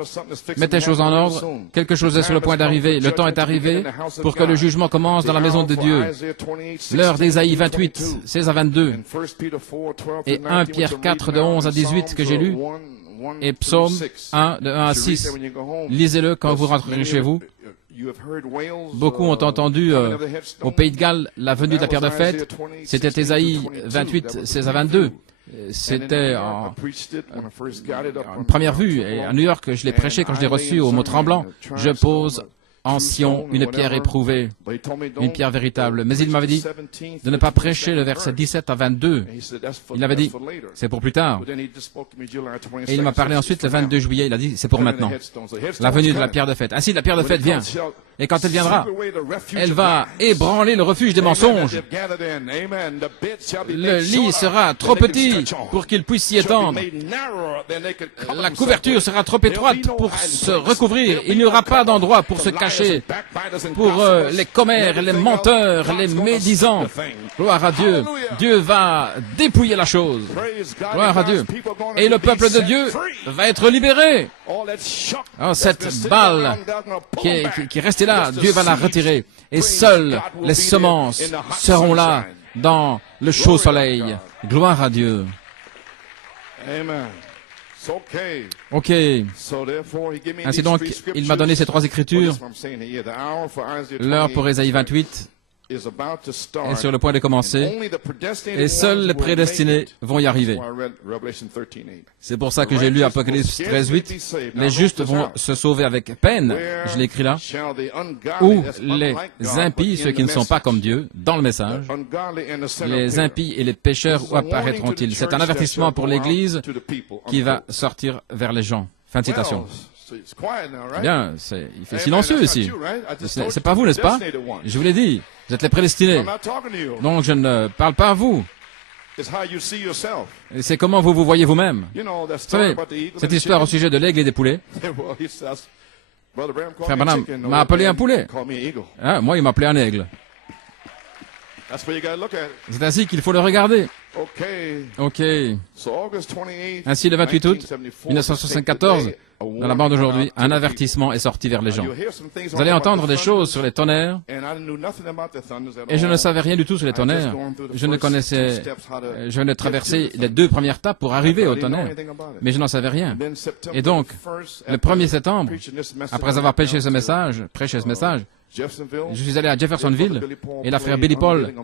Mettez choses en ordre. Quelque chose est sur le point d'arriver. Le temps est arrivé pour que le jugement commence dans la maison de Dieu. L'heure d'Ésaïe 28, 16 à 22. Et 1 Pierre 4, de 11 à 18 que j'ai lu. Et Psaume 1, de 1 à 6. Lisez-le quand vous rentrerez chez vous. Beaucoup ont entendu au Pays de Galles la venue de la pierre de fête. C'était Ésaïe 28, 16 à 22. C'était en première vue. Et à New York, je l'ai prêché quand je l'ai reçu au mot tremblant. Je pose en Sion une pierre éprouvée, une pierre véritable. Mais il m'avait dit de ne pas prêcher le verset 17 à 22. Il avait dit, c'est pour plus tard. Et il m'a parlé ensuite le 22 juillet. Il a dit, c'est pour maintenant. La venue de la pierre de fête. Ainsi, la pierre de fête vient. Et quand elle viendra, elle va ébranler le refuge des mensonges. Le lit sera trop petit pour qu'il puisse s'y étendre. La couverture sera trop étroite pour se recouvrir. Il n'y aura pas d'endroit pour se cacher. Pour les commères, les menteurs, les médisants. Gloire à Dieu. Dieu va dépouiller la chose. Gloire à Dieu. Et le peuple de Dieu va être libéré. Oh, cette balle qui est restée là, Dieu va la retirer. Et seules les semences seront là dans le chaud soleil. Gloire à Dieu. Ok. Ainsi donc, il m'a donné ces 3 écritures. L'heure pour Ésaïe 28 est sur le point de commencer, et seuls les prédestinés vont y arriver. C'est pour ça que j'ai lu Apocalypse 13:8. Les justes vont se sauver avec peine, je l'ai écrit là, ou les impies, ceux qui ne sont pas comme Dieu, dans le message, les impies et les pécheurs, où apparaîtront-ils? C'est un avertissement pour l'Église qui va sortir vers les gens. Fin de citation. Bien, il fait silencieux ici. C'est pas vous, n'est-ce pas? Je vous l'ai dit. Vous êtes les prédestinés. Donc je ne parle pas à vous. Et c'est comment vous vous voyez vous-même. Vous savez, cette histoire au sujet de l'aigle et des poulets. Frère Branham m'a appelé un poulet. Ah, moi, il m'a appelé un aigle. C'est ainsi qu'il faut le regarder. Ok. Ainsi, le 28 août 1974, dans la bande d'aujourd'hui, un avertissement est sorti vers les gens. Vous allez entendre des choses sur les tonnerres, et je ne savais rien du tout sur les tonnerres. Je venais de traverser les 2 premières étapes pour arriver au tonnerre, mais je n'en savais rien. Et donc, le 1er septembre, après avoir prêché ce message, je suis allé à Jeffersonville, et la frère Billy Paul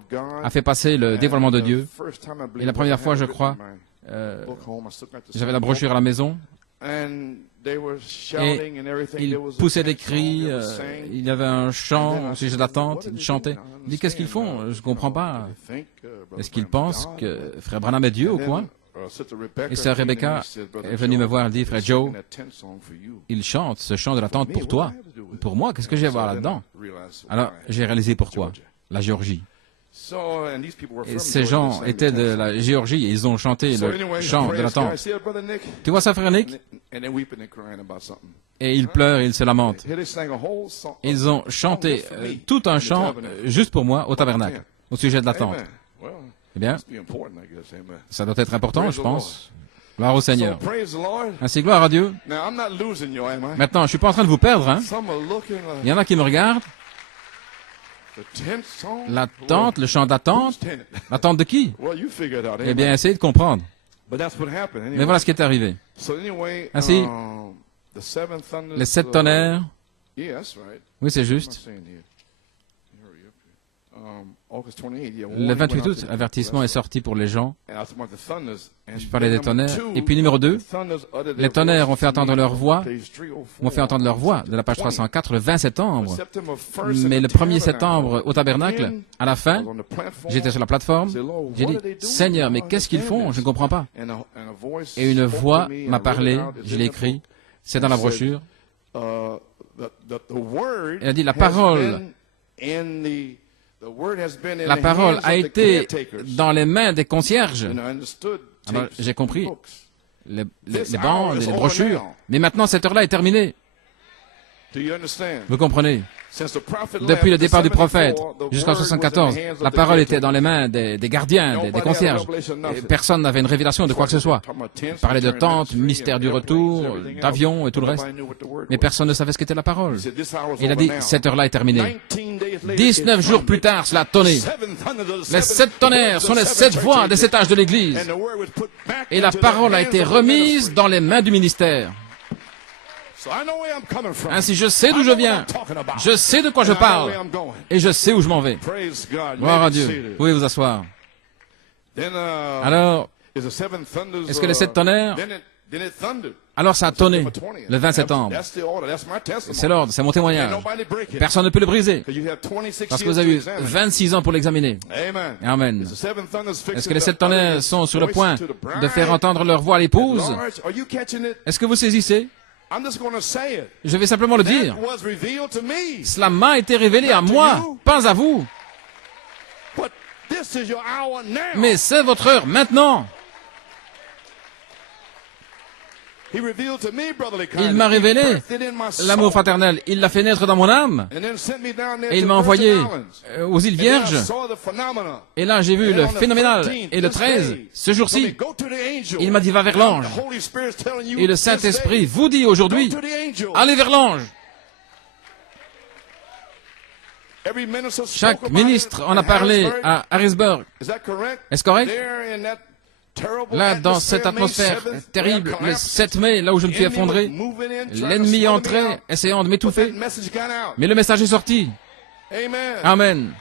a fait passer le dévoilement de Dieu. Et la première fois, je crois, j'avais la brochure à la maison, et ils poussaient des cris, il y avait un chant au sujet d'attente, ils chantaient. Il dit, qu'est-ce qu'ils font? Je ne comprends pas. Est-ce qu'ils pensent que frère Branham est Dieu au coin? Et sœur Rebecca est venue me voir, elle dit, frère Joe, il chante ce chant de l'attente pour toi. Pour moi, qu'est-ce que j'ai à voir là-dedans? Alors, j'ai réalisé pourquoi. La Géorgie. Et ces gens étaient de la Géorgie et ils ont chanté le chant de l'attente. Tu vois ça, frère Nick? Et ils pleurent et ils se lamentent. Ils ont chanté tout un chant juste pour moi au tabernacle, au sujet de l'attente. Eh bien, ça doit être important, je pense. Gloire au Seigneur. Ainsi, gloire à Dieu. Maintenant, je ne suis pas en train de vous perdre. Hein? Il y en a qui me regardent. L'attente, le chant d'attente. L'attente de qui? Eh bien, essayez de comprendre. Mais voilà ce qui est arrivé. Ainsi, les 7 tonnerres. Oui, c'est juste. Le 28 août, l'avertissement est sorti pour les gens. Je parlais des tonnerres. Et puis numéro 2, les tonnerres ont fait entendre leur voix, de la page 304 le 20 septembre. Mais le 1er septembre, au tabernacle, à la fin, j'étais sur la plateforme, j'ai dit, Seigneur, mais qu'est-ce qu'ils font? Je ne comprends pas. Et une voix m'a parlé, je l'ai écrit, c'est dans la brochure. Elle a dit, la parole a été dans les mains des concierges. Alors, j'ai compris les bandes, les brochures. Mais maintenant, cette heure-là est terminée. Vous comprenez? Depuis le départ du prophète jusqu'en 1974, la parole était dans les mains des gardiens, des concierges. Et personne n'avait une révélation de quoi que ce soit. Il parlait de tentes, mystère du retour, d'avions et tout le reste. Mais personne ne savait ce qu'était la parole. Il a dit, cette heure-là est terminée. 19 jours plus tard, cela a tonné. Les 7 tonnerres sont les 7 voix des 7 âges de l'Église. Et la parole a été remise dans les mains du ministère. Ainsi, je sais d'où je viens, je sais de quoi je parle, et je sais où je m'en vais. Gloire à Dieu. Vous pouvez vous asseoir. Alors, est-ce que les 7 tonnerres? Alors ça a tonné le 20 septembre. C'est l'ordre, c'est mon témoignage. Personne ne peut le briser. Parce que vous avez eu 26 ans pour l'examiner. Amen. Est-ce que les 7 tonnerres sont sur le point de faire entendre leur voix à l'épouse? Est-ce que vous saisissez? Je vais simplement le dire. Cela m'a été révélé à moi, pas à vous. Mais c'est votre heure maintenant. Il m'a révélé l'amour fraternel. Il l'a fait naître dans mon âme. Et il m'a envoyé aux îles Vierges. Et là, j'ai vu le phénoménal. Et le 13, ce jour-ci, il m'a dit, va vers l'ange. Et le Saint-Esprit vous dit aujourd'hui, allez vers l'ange. Chaque ministre en a parlé à Harrisburg. Est-ce correct? Là, dans cette atmosphère terrible, le 7 mai, là où je me suis effondré, l'ennemi entrait, essayant de m'étouffer. Mais le message est sorti. Amen.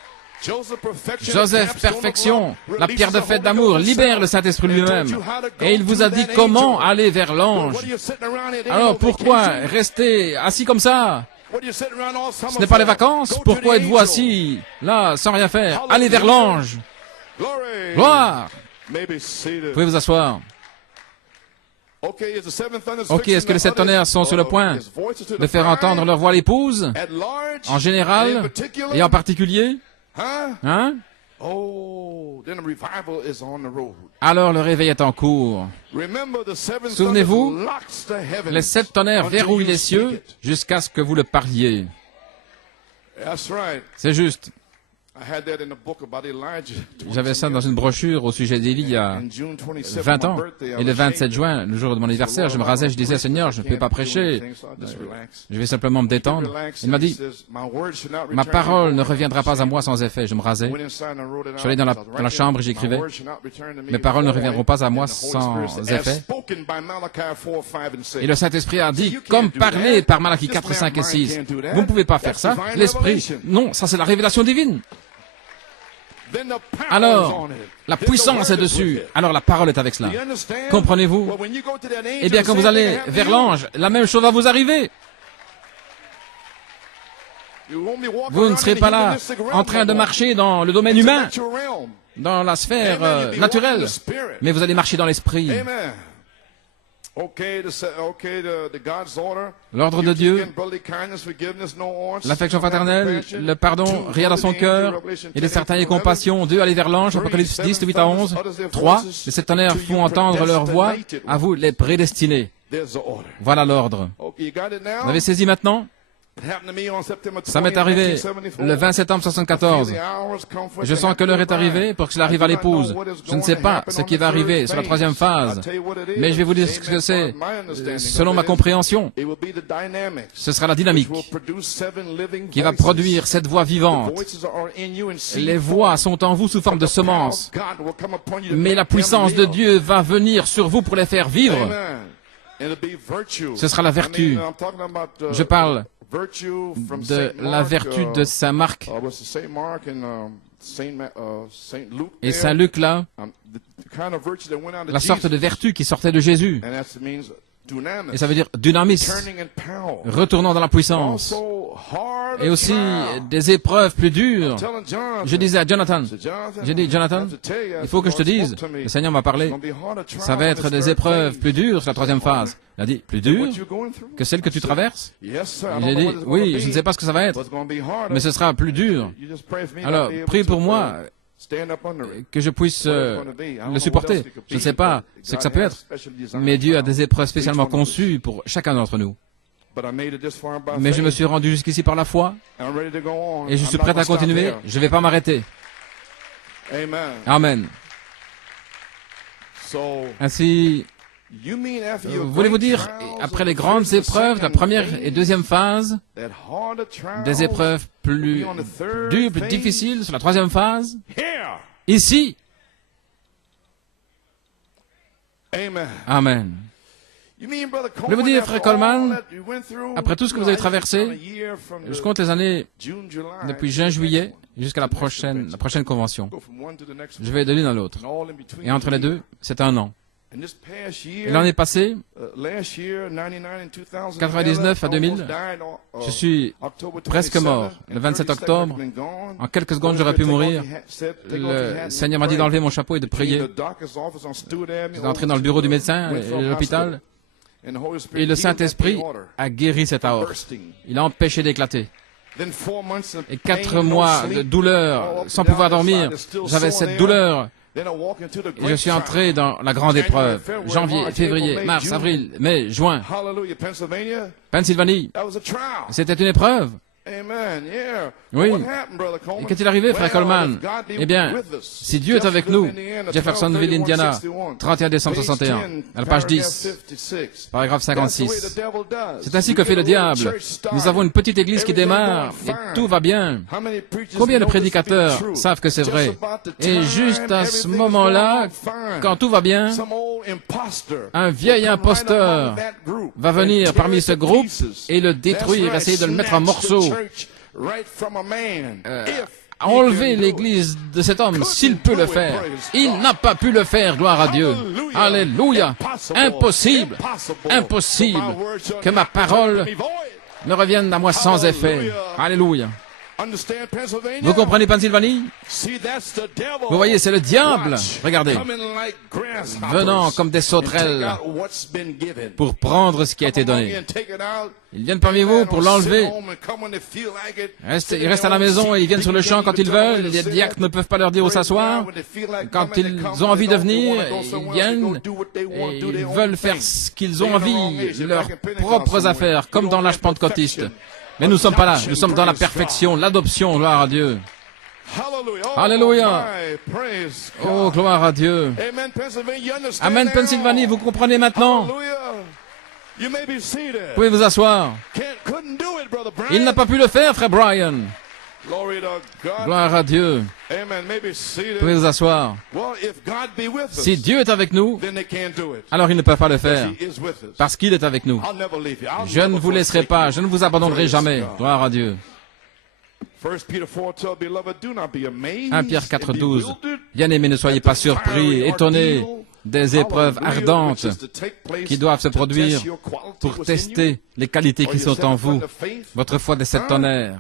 Joseph, perfection, la pierre de fête d'amour, libère le Saint-Esprit lui-même. Et il vous a dit comment aller vers l'ange. Alors pourquoi rester assis comme ça? Ce n'est pas les vacances. Pourquoi êtes-vous assis là, sans rien faire? Allez vers l'ange. Gloire. Vous pouvez vous asseoir. Ok, est-ce que les 7 tonnerres sont sur le point de faire entendre leur voix à l'épouse, en général et en particulier? Hein? Alors le réveil est en cours. Souvenez-vous, les 7 tonnerres verrouillent les cieux jusqu'à ce que vous le parliez. C'est juste. J'avais ça dans une brochure au sujet d'Élie il y a 20 ans. Et le 27 juin, le jour de mon anniversaire, je me rasais, je disais, Seigneur, je ne peux pas prêcher. Je vais simplement me détendre. Il m'a dit, ma parole ne reviendra pas à moi sans effet. Je me rasais. Je suis allé dans la chambre et j'écrivais, mes paroles ne reviendront pas à moi sans effet. Et le Saint-Esprit a dit, comme parlé par Malachie 4, 5 et 6. Vous ne pouvez pas faire ça. L'Esprit, non, ça c'est la révélation divine. Alors, la puissance est dessus. Alors, la parole est avec cela. Comprenez-vous? Eh bien, quand vous allez vers l'ange, la même chose va vous arriver. Vous ne serez pas là en train de marcher dans le domaine humain, dans la sphère naturelle, mais vous allez marcher dans l'esprit. L'ordre de Dieu, l'affection fraternelle, le pardon, rien dans son cœur, il est certain et compassion, 2, aller vers l'ange, Apocalypse 10, 8 à 11, 3, les 7 tonnerres font entendre leur voix, à vous les prédestinés. Voilà l'ordre. Vous avez saisi maintenant? Ça m'est arrivé le 20 septembre 1974. Je sens que l'heure est arrivée pour que cela arrive à l'épouse. Je ne sais pas ce qui va arriver sur la 3e phase, mais je vais vous dire ce que c'est. Selon ma compréhension, ce sera la dynamique qui va produire cette voix vivante. Les voix sont en vous sous forme de semences, mais la puissance de Dieu va venir sur vous pour les faire vivre. Ce sera la vertu. Je parle de la vertu de Saint Marc et Saint Luc là, la sorte de vertu qui sortait de Jésus. Et ça veut dire dynamis, retournant dans la puissance. Et aussi des épreuves plus dures. Je disais à Jonathan, j'ai dit, Jonathan, il faut que je te dise, le Seigneur m'a parlé, ça va être des épreuves plus dures sur la 3e phase. Il a dit, plus dures que celles que tu traverses? J'ai dit, oui, je ne sais pas ce que ça va être, mais ce sera plus dur. Alors, prie pour moi, que je puisse le supporter. Je ne sais pas ce que ça peut être, mais Dieu a des épreuves spécialement conçues pour chacun d'entre nous. Mais je me suis rendu jusqu'ici par la foi, et je suis prêt à continuer. Je ne vais pas m'arrêter. Amen. Ainsi, voulez-vous dire, après les grandes épreuves de la 1re et 2e phase, des épreuves plus dures, plus difficiles sur la 3e phase, ici? Amen. Voulez-vous dire, frère Coleman, après tout ce que vous avez traversé, je compte les années depuis juin-juillet jusqu'à la prochaine convention. Je vais de l'une à l'autre. Et entre les deux, c'est un an. L'année passée, 99 à 2000, je suis presque mort. Le 27 octobre, en quelques secondes, j'aurais pu mourir. Le Seigneur m'a dit d'enlever mon chapeau et de prier. Je suis entré dans le bureau du médecin et de l'hôpital. Et le Saint-Esprit a guéri cette aorte. Il a empêché d'éclater. Et 4 mois de douleur, sans pouvoir dormir, j'avais cette douleur. Et je suis entré dans la grande épreuve. Janvier, février, mars, avril, mai, juin. Pennsylvanie. C'était une épreuve. Oui. Et qu'est-il arrivé, frère Coleman? Eh bien, si Dieu est avec nous, Jeffersonville, Indiana, 31 décembre 61, à la page 10, paragraphe 56. C'est ainsi que fait le diable. Nous avons une petite église qui démarre, et tout va bien. Combien de prédicateurs savent que c'est vrai? Et juste à ce moment-là, quand tout va bien, un vieil imposteur va venir parmi ce groupe et le détruire, essayer de le mettre en morceaux. Enlever l'église de cet homme, s'il peut le faire. Il n'a pas pu le faire, gloire à Dieu. Alléluia. Impossible, impossible que ma parole ne revienne à moi sans effet. Alléluia. Vous comprenez Pennsylvanie? Vous voyez, c'est le diable. Regardez. Venant comme des sauterelles pour prendre ce qui a été donné. Ils viennent parmi vous pour l'enlever. Ils restent à la maison et ils viennent sur le champ quand ils veulent. Les diacres ne peuvent pas leur dire où s'asseoir. Quand ils ont envie de venir, ils viennent et ils veulent faire ce qu'ils ont envie, leurs propres affaires, comme dans l'âge pentecôtiste. Mais nous ne sommes pas là. Nous sommes dans la perfection, l'adoption, gloire à Dieu. Alléluia. Oh, gloire à Dieu. Amen, Pennsylvanie, vous comprenez maintenant? Vous pouvez vous asseoir. Il n'a pas pu le faire, frère Brian. Gloire à Dieu. Vous pouvez vous asseoir. Si Dieu est avec nous, alors il ne peut pas le faire, parce qu'il est avec nous. Je ne vous laisserai pas, je ne vous abandonnerai jamais. Gloire à Dieu. 1 Pierre 4,12. Bien-aimés, ne soyez pas surpris, étonnés des épreuves ardentes qui doivent se produire pour tester les qualités qui sont en vous. Votre foi décède tonnerre.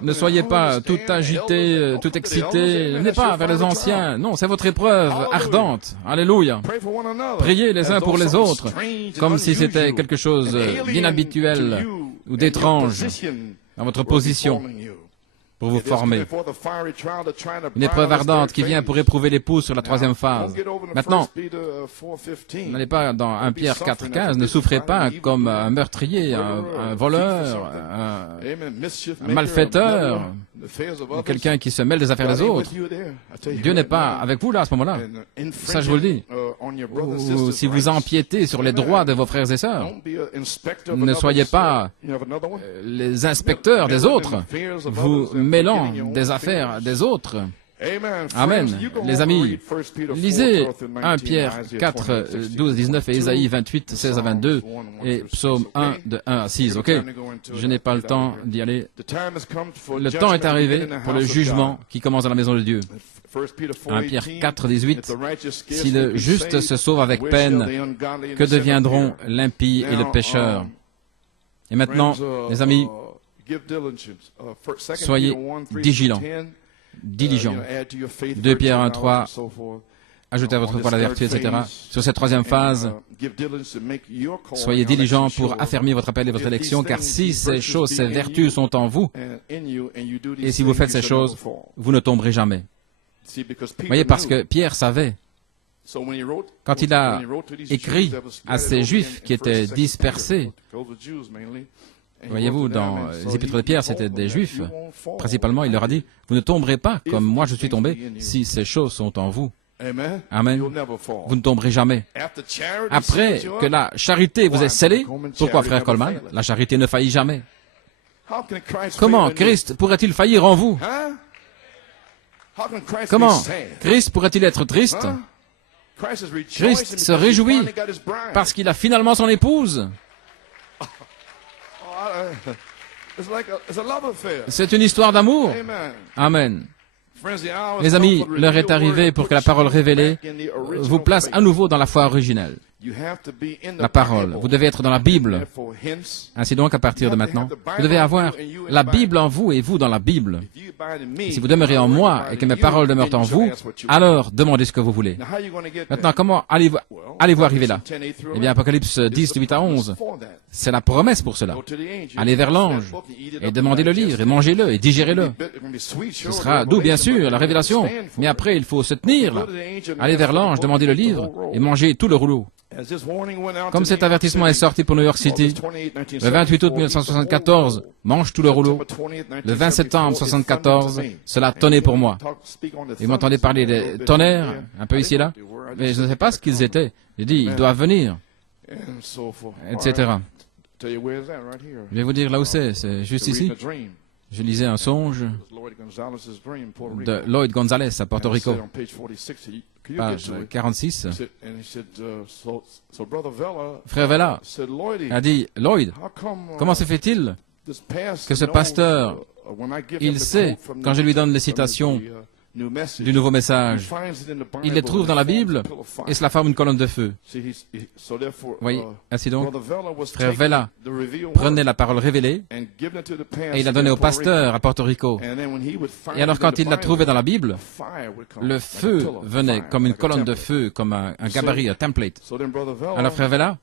Ne soyez pas tout agité, tout excité. Venez pas vers les anciens. Non, c'est votre épreuve ardente. Alléluia. Priez les uns pour les autres, comme si c'était quelque chose d'inhabituel ou d'étrange dans votre position pour vous former. Une épreuve ardente qui vient pour éprouver l'épouse sur la troisième phase. Maintenant, n'allez pas dans 1 Pierre 4,15, ne souffrez pas comme un meurtrier, un voleur, un malfaiteur, quelqu'un qui se mêle des affaires des autres. Dieu n'est pas avec vous là à ce moment-là. Ça, je vous le dis. Ou si vous empiétez sur les droits de vos frères et sœurs, ne soyez pas les inspecteurs des autres, vous mêlant des affaires des autres. Amen. Les amis, lisez 1 Pierre 4, 12, 19 et Ésaïe 28, 16 à 22 et Psaume 1, de 1 à 6, ok? Je n'ai pas le temps d'y aller. Le temps est arrivé pour le jugement qui commence à la maison de Dieu. 1 Pierre 4, 18. Si le juste se sauve avec peine, que deviendront l'impie et le pécheur? Et maintenant, les amis, soyez diligents. 2 Pierre 1, 3, ajoutez à votre foi la vertu, etc. Sur cette troisième phase, soyez diligents pour affermir votre appel et votre élection, car si ces choses, ces vertus sont en vous, et si vous faites ces choses, vous ne tomberez jamais. Vous voyez, parce que Pierre savait, quand il a écrit à ces Juifs qui étaient dispersés, voyez-vous, dans les épîtres de Pierre, c'était des Juifs. Principalement, il leur a dit, vous ne tomberez pas comme moi je suis tombé si ces choses sont en vous. Amen. Vous ne tomberez jamais. Après que la charité vous ait scellé, pourquoi, frère Coleman, la charité ne faillit jamais? Comment Christ pourrait-il faillir en vous? Comment Christ pourrait-il être triste? Christ se réjouit parce qu'il a finalement son épouse. C'est une histoire d'amour. Amen. Les amis, l'heure est arrivée pour que la parole révélée vous place à nouveau dans la foi originelle. La parole. Vous devez être dans la Bible. Ainsi donc, à partir de maintenant, vous devez avoir la Bible en vous et vous dans la Bible. Et si vous demeurez en moi et que mes paroles demeurent en vous, alors demandez ce que vous voulez. Maintenant, comment allez-vous arriver là? Eh bien, Apocalypse 10, 8 à 11, c'est la promesse pour cela. Allez vers l'ange et demandez le livre et mangez-le et digérez-le. Ce sera doux, bien sûr, la révélation, mais après, il faut se tenir là. Allez vers l'ange, demandez le livre et mangez tout le rouleau. Comme cet avertissement est sorti pour New York City, le 28 août 1974, mange tout le rouleau. Le 20 septembre 1974, cela tonnait pour moi. Et vous m'entendez parler des tonnerres, un peu ici et là, mais je ne sais pas ce qu'ils étaient. J'ai dit, ils doivent venir, etc. Je vais vous dire là où c'est juste ici. Je lisais un songe de Lloyd Gonzalez à Porto Rico, page 46. Frère Vela a dit, Lloyd, comment se fait-il que ce pasteur, il sait, quand je lui donne les citations du nouveau message. Il les trouve dans la Bible et cela forme une colonne de feu. Vous voyez, ainsi donc, frère Vela prenait la parole révélée et il l'a donnée au pasteur à Porto Rico. Et alors quand il l'a trouvée dans la Bible, le feu venait comme une colonne de feu, comme un gabarit, un template. Alors frère Vela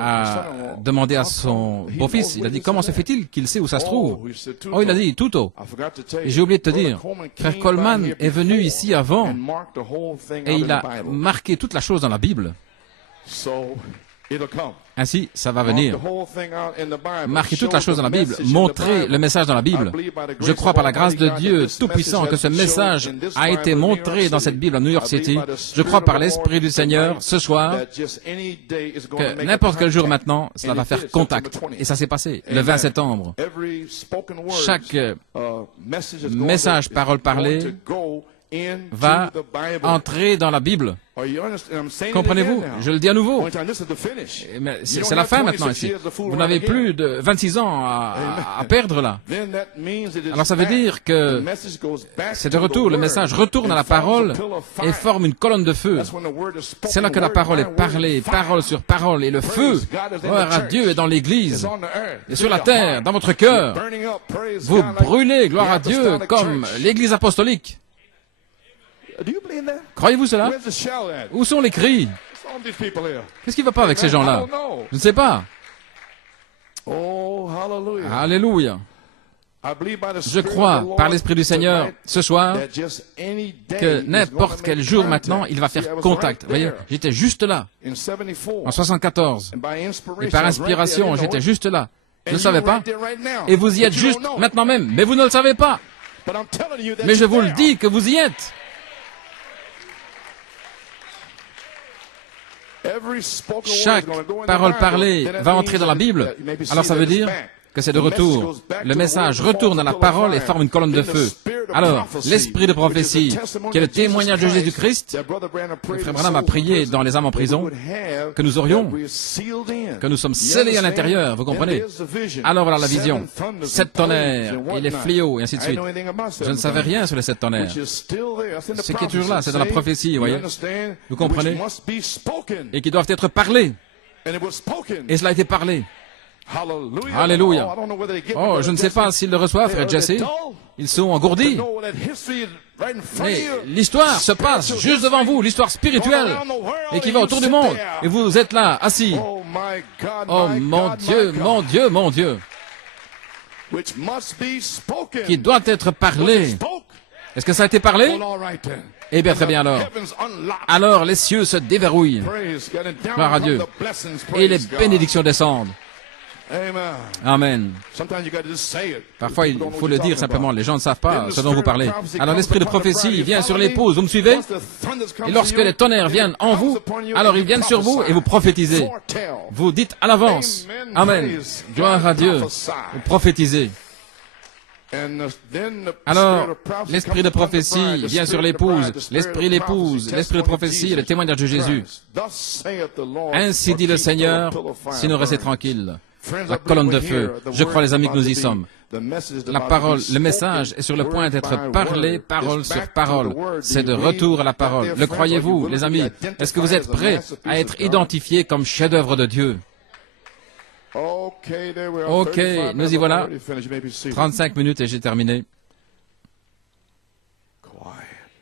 a demandé à son beau-fils, il a dit, comment se fait-il qu'il sait où ça se trouve? Oh, il a dit, Tuto. Et j'ai oublié de te dire, frère Coleman est venu ici avant et il a marqué toute la chose dans la Bible. Ainsi, ça va venir. Marquer toute la chose dans la Bible, montrer le message dans la Bible. Je crois par la grâce de Dieu Tout-Puissant que ce message a été montré dans cette Bible à New York City. Je crois par l'Esprit du Seigneur ce soir que n'importe quel jour maintenant, cela va faire contact. Et ça s'est passé le 20 septembre. Chaque message, parole parlée, va entrer dans la Bible. Comprenez-vous? Je le dis à nouveau. C'est la fin maintenant ici. Vous n'avez plus de 26 ans à perdre là. Alors ça veut dire que c'est de retour. Le message retourne à la parole et forme une colonne de feu. C'est là que la parole est parlée, parole sur parole. Et le feu, gloire à Dieu, est dans l'Église et sur la terre, dans votre cœur. Vous brûlez, gloire à Dieu, comme l'Église apostolique. Croyez-vous cela? Où sont les cris? Qu'est-ce qui ne va pas avec ces gens-là? Je ne sais pas. Alléluia. Je crois, par l'Esprit du Seigneur, ce soir, que n'importe quel jour maintenant, il va faire contact. Vous voyez, j'étais juste là, en 74. Et par inspiration, j'étais juste là. Je ne savais pas. Et vous y êtes juste maintenant même. Mais vous ne le savez pas. Mais je vous le dis que vous y êtes. Chaque parole parlée va entrer dans la Bible. Alors ça veut dire que c'est de retour. Le message retourne à la parole et forme une colonne de feu. Alors, l'esprit de prophétie, qui est le témoignage de Jésus-Christ, le frère Branham a prié dans les âmes en prison, que nous aurions, que nous sommes scellés à l'intérieur, vous comprenez? Alors voilà la vision. 7 tonnerres, et les fléaux, et ainsi de suite. Je ne savais rien sur les 7 tonnerres. Ce qui est toujours là, c'est dans la prophétie, vous voyez? Vous comprenez? Et qui doivent être parlés. Et cela a été parlé. Alléluia. Oh, je ne sais pas s'ils le reçoivent, frère Jesse. Ils sont engourdis. Mais l'histoire se passe juste devant vous, l'histoire spirituelle, et qui va autour du monde. Et vous êtes là, assis. Oh mon Dieu, mon Dieu, mon Dieu. Qui doit être parlé. Est-ce que ça a été parlé? Eh bien, très bien alors. Alors les cieux se déverrouillent. Gloire à Dieu. Et les bénédictions descendent. Amen. Parfois, il faut le dire simplement. Les gens ne savent pas ce dont vous parlez. Alors, l'esprit de prophétie vient sur l'épouse. Vous me suivez? Et lorsque les tonnerres viennent en vous, alors ils viennent sur vous et vous prophétisez. Vous dites à l'avance. Amen. Gloire à Dieu. Vous prophétisez. Alors, l'esprit de prophétie vient sur l'épouse, l'esprit l'épouse, l'esprit de prophétie est le témoignage de Jésus. Ainsi dit le Seigneur, si nous restons tranquilles. La colonne de feu. Je crois, les amis, que nous y sommes. La parole, le message est sur le point d'être parlé, parole sur parole. C'est de retour à la parole. Le croyez-vous, les amis? Est-ce que vous êtes prêts à être identifiés comme chef-d'œuvre de Dieu? Ok, nous y voilà. 35 minutes et j'ai terminé.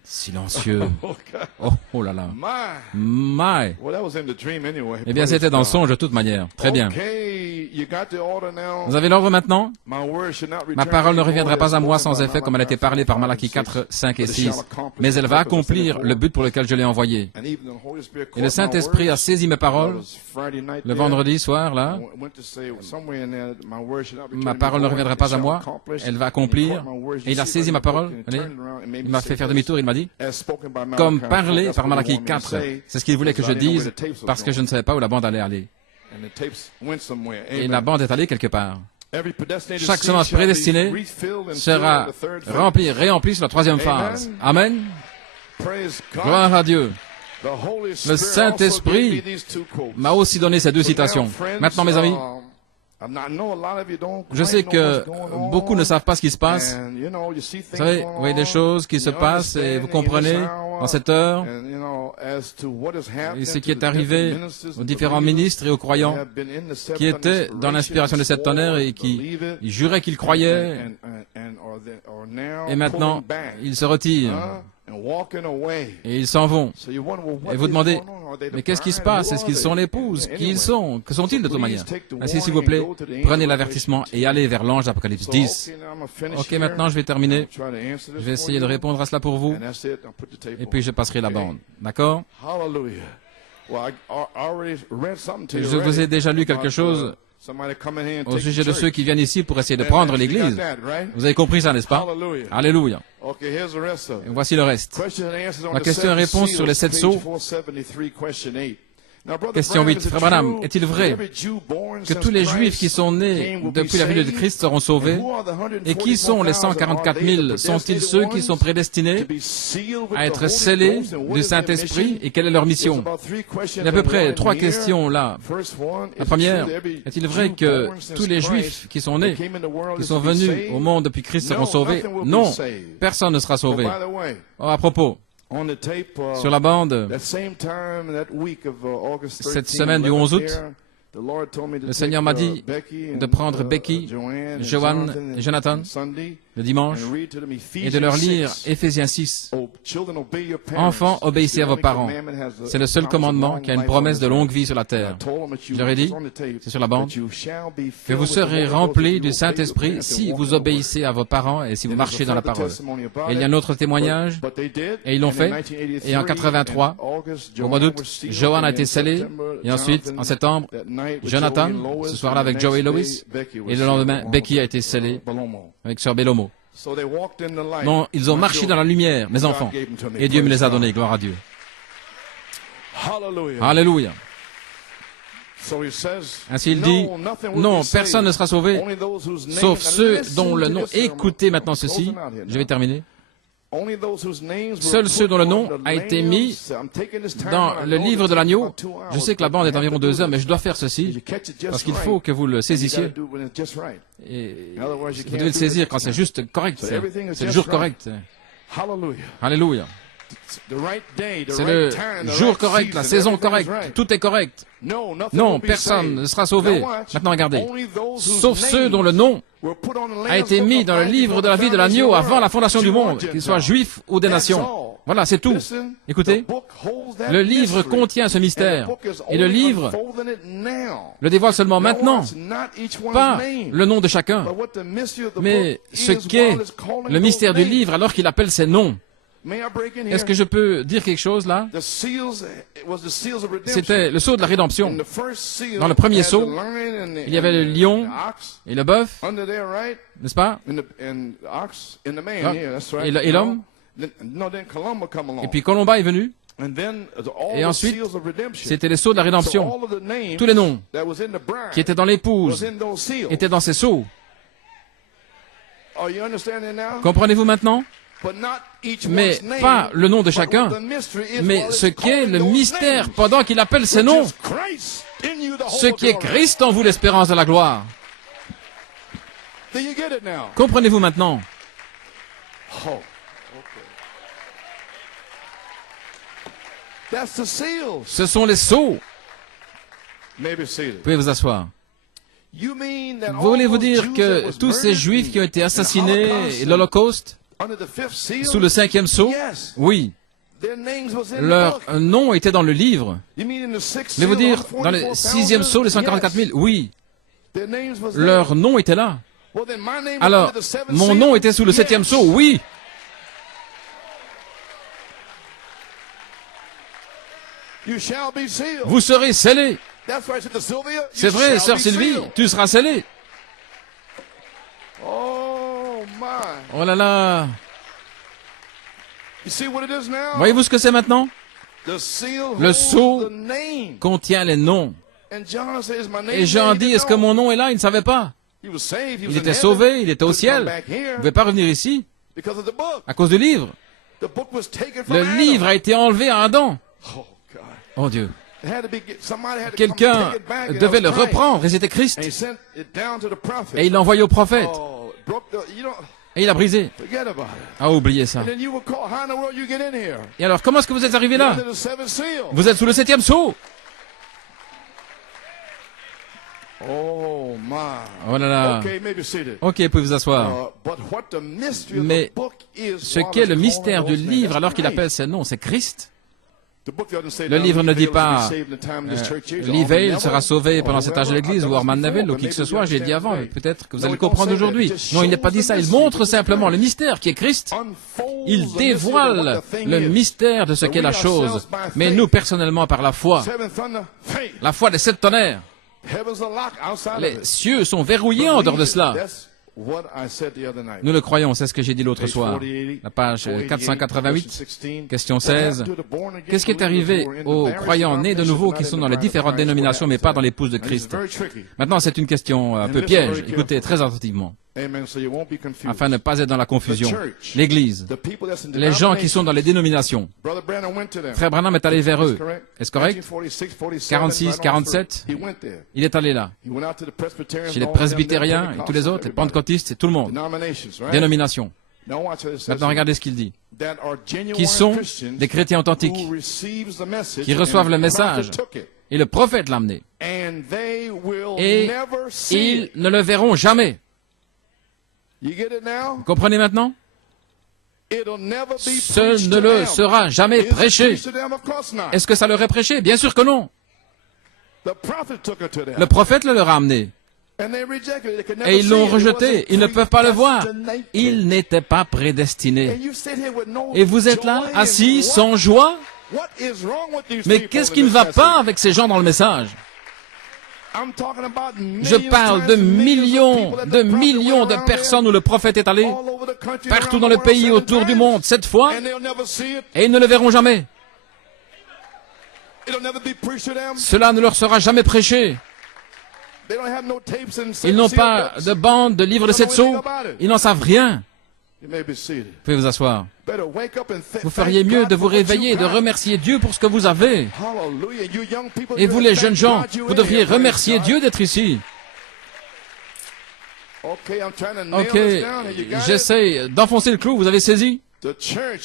Silencieux. Oh là là. My. Eh bien, c'était dans le songe de toute manière. Très bien. Vous avez l'ordre maintenant? Ma parole ne reviendra pas à moi sans effet comme elle a été parlée par Malachie 4, 5 et 6. Mais elle va accomplir le but pour lequel je l'ai envoyée. Et le Saint-Esprit a saisi mes paroles le vendredi soir, là. Ma parole ne reviendra pas à moi. Elle va accomplir. Et il a saisi ma parole. Il m'a fait faire demi-tour. Il m'a dit, comme parlé par Malachie 4, c'est ce qu'il voulait que je dise parce que je ne savais pas où la bande allait aller. Et la bande est allée quelque part. Chaque semence prédestinée sera remplie, réemplie sur la 3e phase. Amen. Gloire à Dieu. Le Saint-Esprit m'a aussi donné ces 2 citations. Maintenant, mes amis, Je sais que beaucoup ne savent pas ce qui se passe. Vous savez, vous voyez des choses qui se passent et vous comprenez en cette heure et ce qui est arrivé aux différents ministres et aux croyants qui étaient dans l'inspiration de cette tonnerre et qui juraient qu'ils croyaient et maintenant ils se retirent. Et ils s'en vont. Et vous demandez, mais qu'est-ce qui se passe? Est-ce qu'ils sont l'épouse? Qui ils sont? Que sont-ils de toute manière? Ainsi, s'il vous plaît, prenez l'avertissement et allez vers l'ange d'Apocalypse 10. Ok, maintenant je vais terminer. Je vais essayer de répondre à cela pour vous. Et puis je passerai la bande. D'accord? Je vous ai déjà lu quelque chose au sujet de ceux qui viennent ici pour essayer de prendre l'Église. Vous avez compris ça, n'est-ce pas? Alléluia. Et voici le reste. La question et réponse sur les 7 sceaux. Question 8. Frère Branham, est-il vrai que tous les Juifs qui sont nés depuis la venue de Christ seront sauvés? Et qui sont les 144 000? Sont-ils ceux qui sont prédestinés à être scellés du Saint-Esprit? Et quelle est leur mission? Il y a à peu près 3 questions là. La première, est-il vrai que tous les Juifs qui sont nés, qui sont venus au monde depuis Christ seront sauvés? Non, personne ne sera sauvé. Oh, à propos, sur la bande, cette semaine du 11 août, le Seigneur m'a dit de prendre Becky, Joanne et Jonathan le dimanche et de leur lire Éphésiens 6. Enfants, obéissez à vos parents. C'est le seul commandement qui a une promesse de longue vie sur la terre. Je leur ai dit, c'est sur la bande, que vous serez remplis du Saint-Esprit si vous obéissez à vos parents et si vous marchez dans la parole. Et il y a un autre témoignage, et ils l'ont fait. Et en 83, au mois d'août, Joanne a été scellée, et ensuite, en septembre, Jonathan, ce soir-là avec Joey Lewis, et le lendemain, Becky a été scellée avec Sœur Belomo. Non, ils ont marché dans la lumière, mes enfants, et Dieu me les a donnés, gloire à Dieu. Alléluia. Ainsi il dit, non, personne ne sera sauvé, sauf ceux dont le nom, écoutez maintenant ceci, je vais terminer. Seuls ceux dont le nom a été mis dans le livre de l'agneau. Je sais que la bande est environ 2 heures, mais je dois faire ceci, parce qu'il faut que vous le saisissiez. Et vous devez le saisir quand c'est juste correct. C'est le jour correct. Alléluia. C'est le jour correct, la saison correcte, tout est correct. Non, personne ne sera sauvé. Maintenant regardez, sauf ceux dont le nom a été mis dans le livre de la vie de l'agneau avant la fondation du monde, qu'ils soient juifs ou des nations. Voilà, c'est tout. Écoutez, le livre contient ce mystère, et le livre le dévoile seulement maintenant, pas le nom de chacun, mais ce qu'est le mystère du livre alors qu'il appelle ses noms. Est-ce que je peux dire quelque chose là? C'était le sceau de la rédemption. Dans le premier sceau, il y avait le lion et le bœuf, n'est-ce pas? Et l'homme. Et puis Colomba est venu. Et ensuite, c'était les sceaux de la rédemption. Tous les noms qui étaient dans l'épouse étaient dans ces sceaux. Comprenez-vous maintenant? Mais pas le nom de chacun, mais ce qu'est le mystère pendant qu'il appelle ses noms, ce qui est Christ en vous, l'espérance de la gloire. Comprenez-vous maintenant? Ce sont les sceaux. Vous pouvez vous asseoir. Voulez-vous dire que tous ces Juifs qui ont été assassinés et l'Holocauste sous le 5e sceau? Oui. Leur nom était dans le livre. Voulez-vous dire dans le 6e sceau, les 144 000? Oui. Leur nom était là. Alors, mon nom était sous le 7e sceau? Oui. Vous serez scellés. C'est vrai, sœur Sylvie, tu seras scellée. Oh là là. Voyez-vous ce que c'est maintenant? Le sceau contient les noms. Et Jean dit, est-ce que mon nom est là? Il ne savait pas. Il était sauvé, il était au ciel. Il ne pouvait pas revenir ici à cause du livre. Le livre a été enlevé à Adam. Oh Dieu. Quelqu'un devait le reprendre, et c'était Christ. Et il l'a envoyé au prophète. Et il a brisé. Ah, oubliez ça. Et alors, comment est-ce que vous êtes arrivé là? Vous êtes sous le 7e sceau. Oh là là. Ok, vous pouvez vous asseoir. Mais ce qu'est le mystère du livre, alors qu'il appelle ce nom, c'est Christ. Le livre ne dit pas Lee Vail sera sauvé pendant cet âge de l'Église ou Orman Neville ou qui que ce soit, j'ai dit avant, peut-être que vous allez le comprendre aujourd'hui. Non, il n'est pas dit ça, il montre simplement le mystère qui est Christ. Il dévoile le mystère de ce qu'est la chose. Mais nous, personnellement, par la foi des 7 tonnerres, les cieux sont verrouillés en dehors de cela. Nous le croyons, c'est ce que j'ai dit l'autre soir. La page 488, question 16. Qu'est-ce qui est arrivé aux croyants nés de nouveau qui sont dans les différentes dénominations mais pas dans l'épouse de Christ? Maintenant, c'est une question un peu piège. Écoutez très attentivement, afin de ne pas être dans la confusion. L'Église, les gens qui sont dans les dénominations. Frère Branham est allé vers eux. Est-ce correct? 46, 47, il est allé là. Chez les presbytériens et tous les autres, les pentecôtistes, c'est tout le monde. Dénomination. Maintenant, regardez ce qu'il dit. Qui sont des chrétiens authentiques, qui reçoivent le message. Et le prophète l'a amené. Et ils ne le verront jamais. Vous comprenez maintenant? Ce ne le sera jamais prêché. Est-ce que ça leur est prêché? Bien sûr que non. Le prophète le leur a amené. Et ils l'ont rejeté. Ils ne peuvent pas le voir. Ils n'étaient pas prédestinés. Et vous êtes là, assis, sans joie? Mais qu'est-ce qui ne va pas avec ces gens dans le message? Je parle de millions de personnes où le prophète est allé, partout dans le pays, autour du monde, 7 fois, et ils ne le verront jamais. Cela ne leur sera jamais prêché. Ils n'ont pas de bande, de livres de 7 sceaux, ils n'en savent rien. Vous pouvez vous asseoir. Vous feriez mieux de vous réveiller et de remercier Dieu pour ce que vous avez. Et vous les jeunes gens, vous devriez remercier Dieu d'être ici. Ok, j'essaie d'enfoncer le clou, vous avez saisi?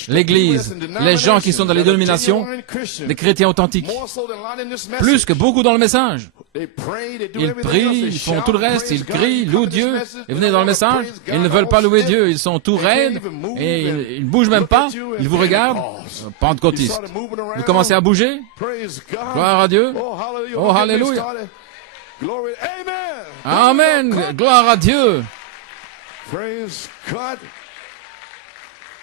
L'Église, les gens qui sont dans les dénominations, les chrétiens authentiques, plus que beaucoup dans le message. Ils prient, ils font tout le reste, ils crient, louent Dieu, et venez dans le message, ils ne veulent pas louer Dieu, ils sont tout raides, et ils ne bougent même pas, ils vous regardent, pentecôtistes. Vous commencez à bouger? Gloire à Dieu. Oh, alléluia. Amen. Gloire à Dieu.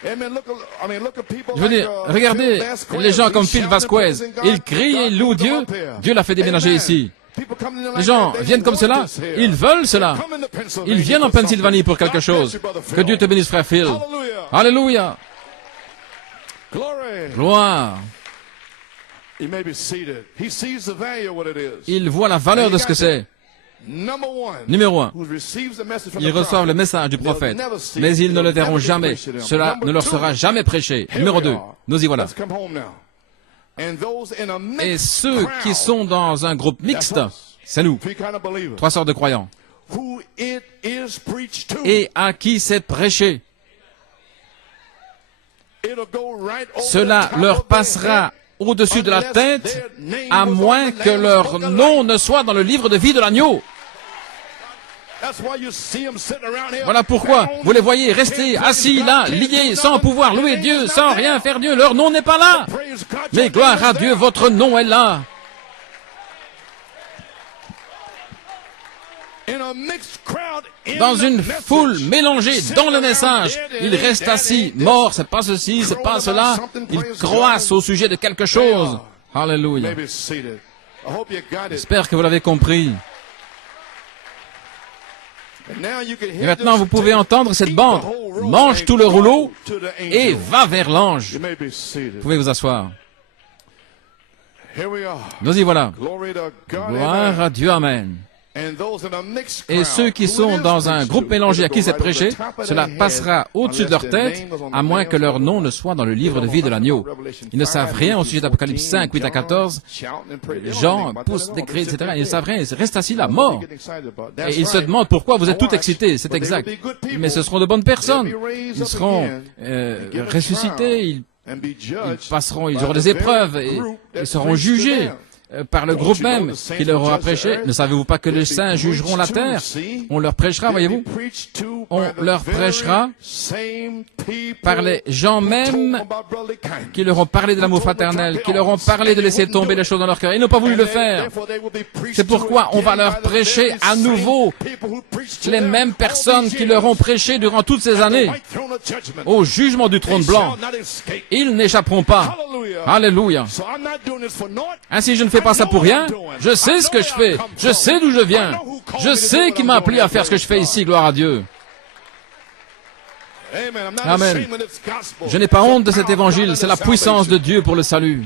Je veux dire, regardez les gens comme Phil Vasquez. Ils crient et ils louent Dieu. Dieu l'a fait déménager ici. Les gens viennent comme cela. Ils veulent cela. Ils viennent en Pennsylvanie pour quelque chose. Que Dieu te bénisse, frère Phil. Alléluia. Gloire. Il voit la valeur de ce que c'est. Numéro 1, ils reçoivent le message du prophète, mais ils ne le verront jamais. Cela ne leur sera jamais prêché. Numéro 2, nous y voilà. Et ceux qui sont dans un groupe mixte, c'est nous, 3 sortes de croyants, et à qui c'est prêché. Cela leur passera au-dessus de la tête, à moins que leur nom ne soit dans le livre de vie de l'agneau. Voilà pourquoi vous les voyez rester assis là, liés, sans pouvoir louer Dieu, sans rien faire Dieu. Leur nom n'est pas là. Mais gloire à Dieu, votre nom est là. Dans une foule mélangée dans le message, ils restent assis, morts, c'est pas ceci, c'est pas cela. Ils croissent au sujet de quelque chose. Alléluia. J'espère que vous l'avez compris. Et maintenant, vous pouvez entendre cette bande. Mange tout le rouleau et va vers l'ange. Vous pouvez vous asseoir. Nous y voilà. Gloire à Dieu, amen. Et ceux qui sont dans un groupe mélangé à qui c'est prêché, cela passera au-dessus de leur tête, à moins que leur nom ne soit dans le livre de vie de l'agneau. Ils ne savent rien au sujet d'Apocalypse 5, 8 à 14. Gens poussent des cris, etc. Ils ne savent rien. Ils restent assis là, morts. Et ils se demandent pourquoi vous êtes tout excités. C'est exact. Mais ce seront de bonnes personnes. Ils seront ressuscités. Ils passeront, ils auront des épreuves et ils seront jugés par le groupe même qui leur aura prêché. Ne savez-vous pas que les saints jugeront la terre? On leur prêchera, voyez-vous. On leur prêchera par les gens mêmes qui leur ont parlé de l'amour fraternel, qui leur ont parlé de laisser tomber les choses dans leur cœur. Ils n'ont pas voulu le faire. C'est pourquoi on va leur prêcher à nouveau les mêmes personnes qui leur ont prêché durant toutes ces années au jugement du trône blanc. Ils n'échapperont pas. Alléluia. Ainsi, je ne fais pas ça pour rien. Je sais ce que je fais. Je sais d'où je viens. Je sais qui m'a appelé à faire ce que je fais ici. Gloire à Dieu. Amen. Je n'ai pas honte de cet évangile. C'est la puissance de Dieu pour le salut.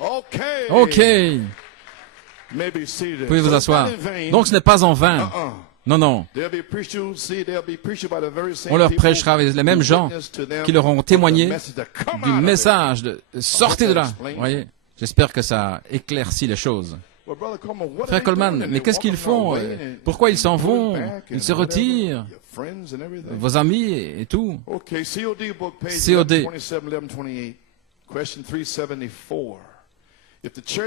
OK. Vous pouvez vous asseoir. Donc ce n'est pas en vain. Non, non. On leur prêchera avec les mêmes gens qui leur ont témoigné du message de sortez de là. Vous voyez? J'espère que ça éclaircit les choses. Frère Coleman, mais qu'est-ce qu'ils font? Pourquoi ils s'en vont? Ils se retirent? Vos amis et tout. COD.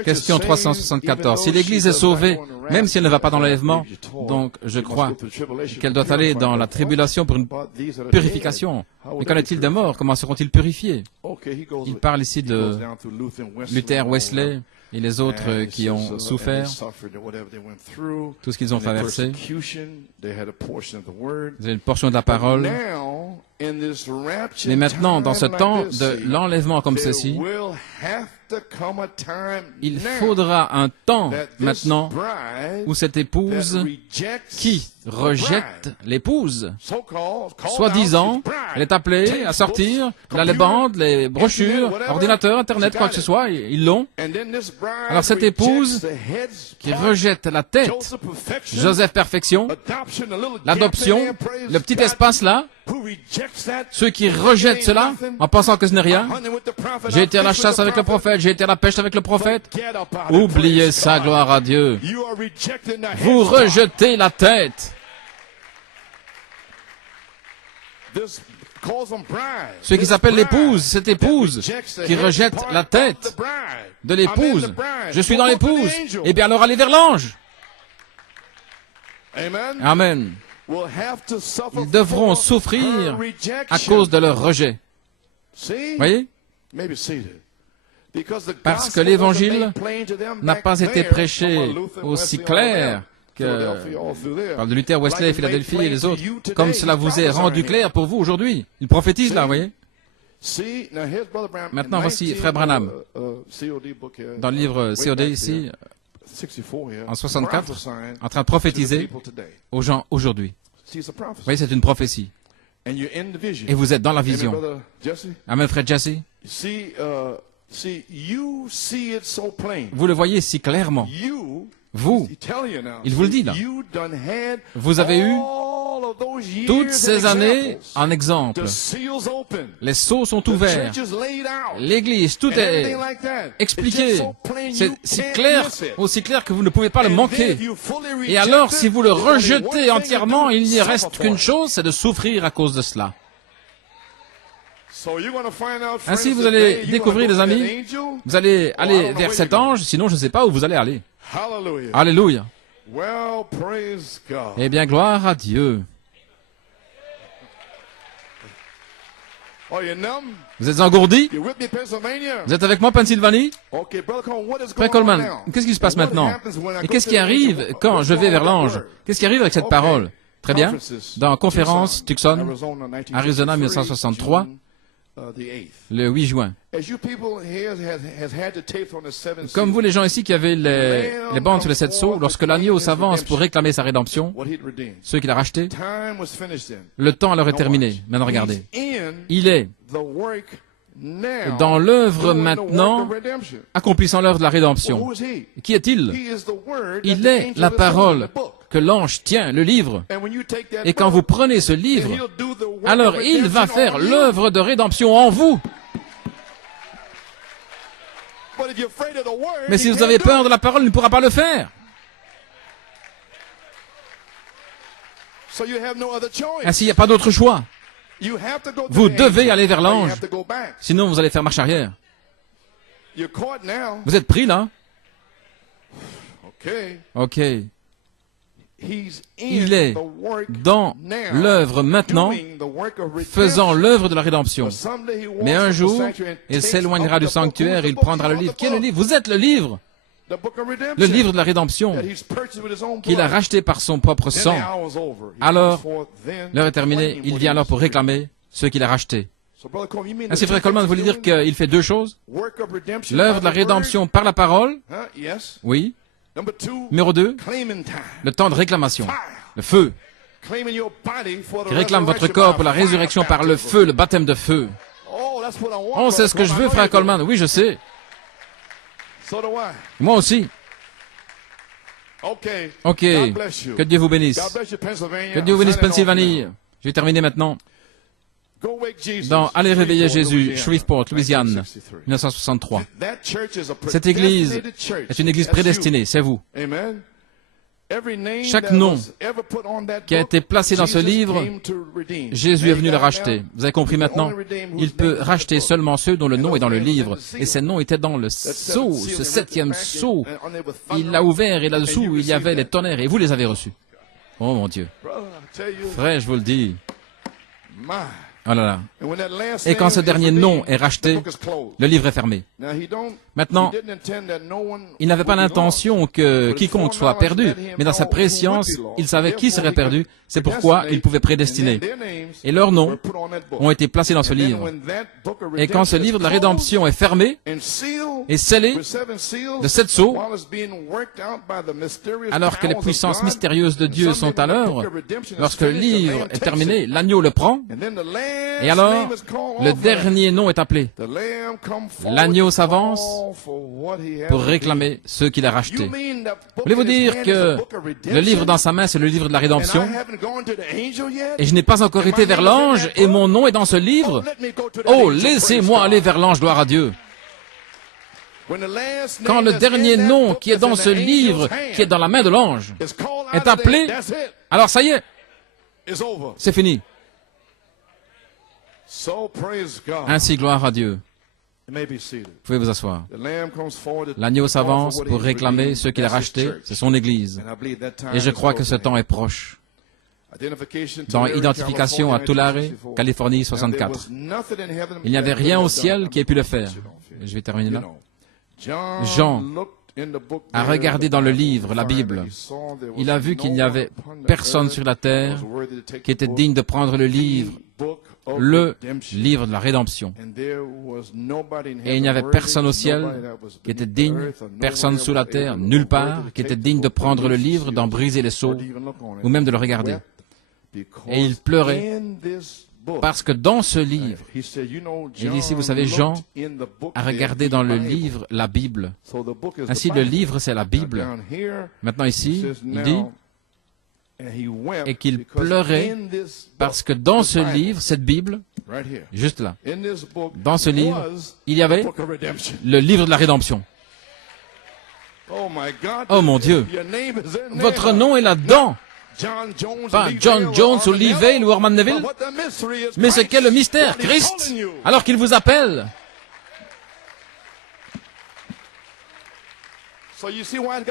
Question 374. Si l'Église est sauvée, même si elle ne va pas dans l'enlèvement, donc je crois qu'elle doit aller dans la tribulation pour une purification. Mais qu'en est-il des morts? Comment seront-ils purifiés? Il parle ici de Luther, Wesley et les autres qui ont souffert, tout ce qu'ils ont traversé. Vous avez une portion de la parole. Mais maintenant, dans ce temps de l'enlèvement comme ceci, il faudra un temps maintenant où cette épouse qui rejette l'épouse, soi-disant, elle est appelée à sortir, elle a les bandes, les brochures, ordinateur, Internet, quoi que ce soit, ils l'ont. Alors cette épouse qui rejette la tête, Joseph Perfection, l'adoption, le petit espace là, ceux qui rejettent cela en pensant que ce n'est rien. J'ai été à la chasse avec le prophète, j'ai été à la pêche avec le prophète. Oubliez ça, gloire à Dieu. Vous rejetez la tête. Ce qui s'appelle l'épouse, cette épouse qui rejette la tête de l'épouse. Je suis dans l'épouse. Eh bien alors allez vers l'ange. Amen. Ils devront souffrir à cause de leur rejet. Voyez? Parce que l'évangile n'a pas été prêché aussi clair que par de Luther, Wesley, Philadelphie et les autres, comme cela vous est rendu clair pour vous aujourd'hui. Ils prophétisent là, vous voyez? Maintenant, voici Frère Branham, dans le livre COD ici, en 64, en train de prophétiser aux gens aujourd'hui. Vous voyez, c'est une prophétie. Et vous êtes dans la vision. Amen, frère Jesse. Vous le voyez si clairement. Vous, il vous le dit là. Vous avez eu toutes ces années en exemple. Les sceaux sont ouverts. L'Église, tout est expliqué. C'est si clair, aussi clair que vous ne pouvez pas le manquer. Et alors, si vous le rejetez entièrement, il n'y reste qu'une chose, c'est de souffrir à cause de cela. Ainsi, vous allez découvrir, les amis, vous allez aller vers cet ange, sinon je ne sais pas où vous allez aller. Alléluia. Eh bien, gloire à Dieu. Vous êtes engourdis? Vous êtes avec moi, Pennsylvanie? Frère Coleman, qu'est-ce qui se passe maintenant? Et qu'est-ce qui arrive quand je vais vers l'ange? Qu'est-ce qui arrive avec cette parole? Très bien. Dans conférence, Tucson, Arizona, 1963, le 8 juin. Comme vous, les gens ici qui avaient les bandes sur les 7 sceaux, lorsque l'agneau s'avance pour réclamer sa rédemption, ceux qu'il a rachetés, le temps leur est terminé. Maintenant, regardez. Il est dans l'œuvre maintenant, accomplissant l'œuvre de la rédemption. Qui est-il? Il est la parole que l'ange tient, le livre. Et quand vous prenez ce livre, alors il va faire l'œuvre de rédemption en vous. Mais si vous avez peur de la parole, il ne pourra pas le faire. Ainsi, il n'y a pas d'autre choix. Vous devez aller vers l'ange, sinon vous allez faire marche arrière. Vous êtes pris là? Ok. Il est dans l'œuvre maintenant, faisant l'œuvre de la rédemption. Mais un jour, il s'éloignera du sanctuaire, il prendra le livre. Qui est le livre? Vous êtes le livre! Le livre de la rédemption qu'il a racheté par son propre sang. Alors, l'heure est terminée, il vient alors pour réclamer ce qu'il a racheté. Ainsi, frère Coleman voulait dire qu'il fait deux choses. L'œuvre de la rédemption par la parole. Oui. Numéro 2, le temps de réclamation. Le feu. Qui réclame votre corps pour la résurrection par le feu, le baptême de feu. Oh, c'est ce que je veux, frère Coleman. Oui, je sais. Moi aussi. Ok. Que Dieu vous bénisse. Que Dieu vous bénisse, Pennsylvanie. Je vais terminer maintenant. Dans Allez réveiller Jésus, Shreveport, Louisiane, 1963. Cette église est une église prédestinée, c'est vous. Chaque nom qui a été placé dans ce livre, Jésus est venu le racheter. Vous avez compris maintenant? Il peut racheter seulement ceux dont le nom est dans le livre. Et ces noms étaient dans le sceau, ce 7e sceau. Il l'a ouvert et là-dessous, il y avait les tonnerres et vous les avez reçus. Oh mon Dieu. Frère, je vous le dis. Oh là là. Et quand ce dernier nom est racheté, le livre est fermé. Maintenant, il n'avait pas l'intention que quiconque soit perdu, mais dans sa préscience, il savait qui serait perdu, c'est pourquoi il pouvait prédestiner. Et leurs noms ont été placés dans ce livre. Et quand ce livre de la rédemption est fermé et scellé de 7 sceaux, alors que les puissances mystérieuses de Dieu sont à l'œuvre, lorsque le livre est terminé, l'agneau le prend, et alors, le dernier nom est appelé. L'agneau s'avance pour réclamer ceux qu'il a rachetés. Voulez-vous dire que le livre dans sa main, c'est le livre de la rédemption? Et je n'ai pas encore été vers l'ange et mon nom est dans ce livre? Oh, laissez-moi aller vers l'ange, gloire à Dieu. Quand le dernier nom qui est dans ce livre, qui est dans la main de l'ange, est appelé, alors ça y est, c'est fini. Ainsi, gloire à Dieu. Vous pouvez vous asseoir. L'agneau s'avance pour réclamer ceux qu'il a rachetés, c'est son Église. Et je crois que ce temps est proche. Dans Identification à Tulare, Californie, 64. Il n'y avait rien au ciel qui ait pu le faire. Je vais terminer là. Jean a regardé dans le livre, la Bible. Il a vu qu'il n'y avait personne sur la terre qui était digne de prendre le livre de la rédemption. Et il n'y avait personne au ciel qui était digne, personne sous la terre, nulle part, qui était digne de prendre le livre, d'en briser les sceaux, ou même de le regarder. Et il pleurait parce que dans ce livre, il dit ici, vous savez, Jean a regardé dans le livre la Bible. Ainsi, le livre, c'est la Bible. Maintenant ici, il dit, et qu'il pleurait parce que dans ce livre, cette Bible, juste là, dans ce livre, il y avait le livre de la rédemption. Oh mon Dieu, votre nom est là-dedans. Pas John Jones ou Lee Vale ou Orman Neville. Mais ce qu'est le mystère, Christ, alors qu'il vous appelle.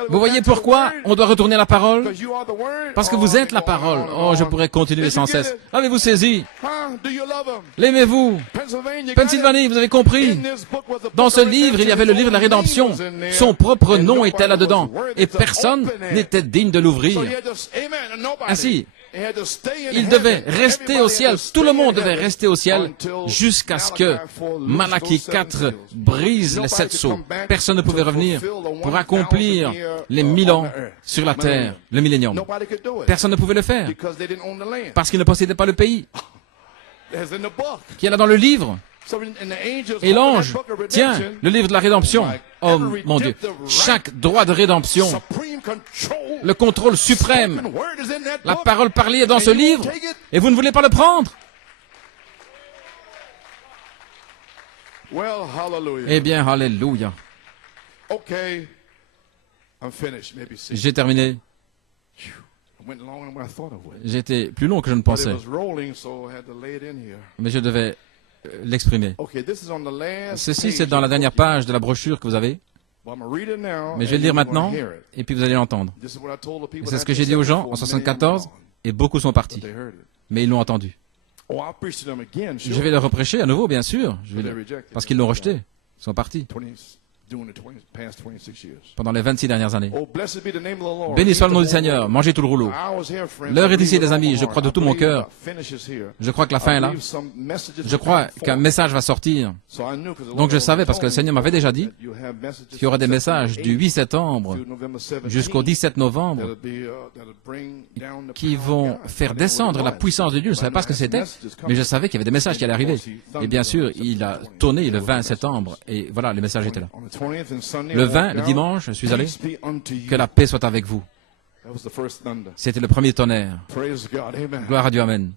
Vous voyez pourquoi on doit retourner à la parole? Parce que vous êtes la parole. Oh, je pourrais continuer sans cesse. Avez-vous saisi? L'aimez-vous? Pennsylvanie, vous avez compris? Dans ce livre, il y avait le livre de la rédemption. Son propre nom était là-dedans. Et personne n'était digne de l'ouvrir. Ainsi, il devait rester au ciel, tout le monde devait rester au ciel jusqu'à ce que Malachie 4 brise les 7 sceaux. Personne ne pouvait revenir pour accomplir les 1000 ans sur la terre, le millénium. Personne ne pouvait le faire parce qu'ils ne possédaient pas le pays qui est là dans le livre. Et l'ange tient le livre de la rédemption. Oh mon Dieu, chaque droit de rédemption, le contrôle suprême, la parole parlée est dans ce livre, et vous ne voulez pas le prendre? Eh bien, alléluia. J'ai terminé. J'étais plus long que je ne pensais, mais je devais l'exprimer. Ceci, c'est dans la dernière page de la brochure que vous avez, mais je vais le lire maintenant, et puis vous allez l'entendre. C'est ce que j'ai dit aux gens en 1974, et beaucoup sont partis, mais ils l'ont entendu. Je vais le reprêcher à nouveau, bien sûr, parce qu'ils l'ont rejeté, ils sont partis. Pendant les 26 dernières années. Béni soit le nom du Seigneur, mangez tout le rouleau. L'heure est ici, les amis, je crois de tout mon cœur. Je crois que la fin est là. Je crois qu'un message va sortir. Donc je savais, parce que le Seigneur m'avait déjà dit qu'il y aura des messages du 8 septembre jusqu'au 17 novembre qui vont faire descendre la puissance de Dieu. Je ne savais pas ce que c'était, mais je savais qu'il y avait des messages qui allaient arriver. Et bien sûr, il a tourné le 20 septembre, et voilà, les messages étaient là. Le 20, le dimanche, je suis allé. Que la paix soit avec vous. C'était le premier tonnerre. Gloire à Dieu, amen.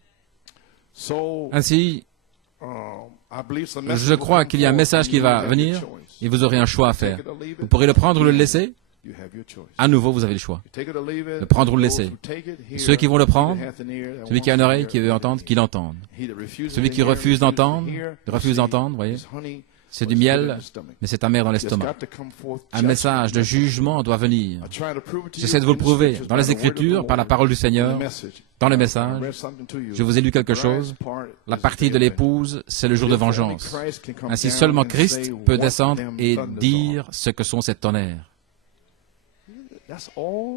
Ainsi, je crois qu'il y a un message qui va venir et vous aurez un choix à faire. Vous pourrez le prendre ou le laisser. À nouveau, vous avez le choix. Le prendre ou le laisser. Ceux qui vont le prendre, celui qui a une oreille, qui veut entendre, qu'il entende. Celui qui refuse d'entendre, voyez. C'est du miel, mais c'est amer dans l'estomac. Un message de jugement doit venir. J'essaie de vous le prouver dans les Écritures, par la parole du Seigneur, dans le message. Je vous ai lu quelque chose. La partie de l'épouse, c'est le jour de vengeance. Ainsi, seulement Christ peut descendre et dire ce que sont ces tonnerres.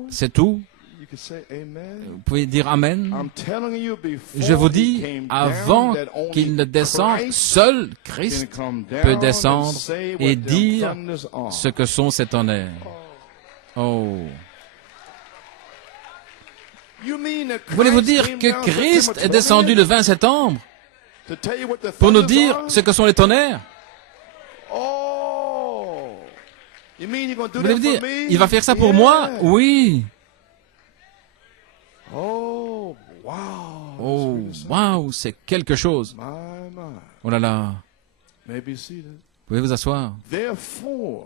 C'est tout. Vous pouvez dire Amen. Je vous dis, avant qu'il ne descende, seul Christ peut descendre et dire ce que sont ces tonnerres. Oh. Voulez-vous dire que Christ est descendu le 20 septembre pour nous dire ce que sont les tonnerres? Voulez-vous dire, il va faire ça pour moi? Oui. Oh, wow, c'est quelque chose. Oh là là. Pouvez vous asseoir.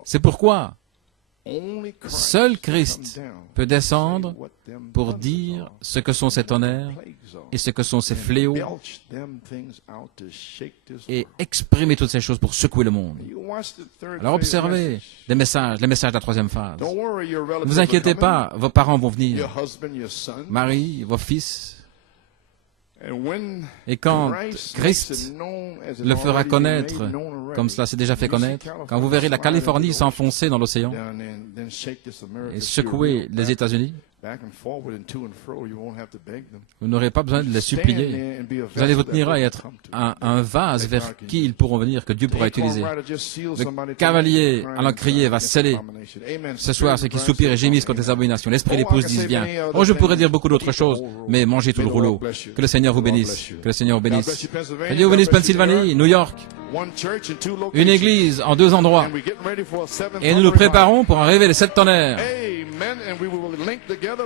C'est pourquoi seul Christ peut descendre pour dire ce que sont ces tonnerres et ce que sont ces fléaux et exprimer toutes ces choses pour secouer le monde. Alors observez les messages de la troisième phase. Ne vous inquiétez pas, vos parents vont venir, Marie, vos fils. Et quand Christ le fera connaître, comme cela s'est déjà fait connaître, quand vous verrez la Californie s'enfoncer dans l'océan et secouer les États-Unis, vous n'aurez pas besoin de les supplier. Vous allez vous tenir à être un vase vers qui ils pourront venir, que Dieu pourra utiliser. Le cavalier, allant crier, va sceller ce soir ceux qui soupirent et gémissent contre les abominations. L'esprit et l'épouse disent bien. Oh, je pourrais dire beaucoup d'autres choses, mais mangez tout le rouleau. Que le Seigneur vous bénisse. Que le Seigneur vous bénisse. Que Dieu vous bénisse Pennsylvanie, New York. Une église en 2 endroits. Et nous nous préparons pour arriver les 7 tonnerres.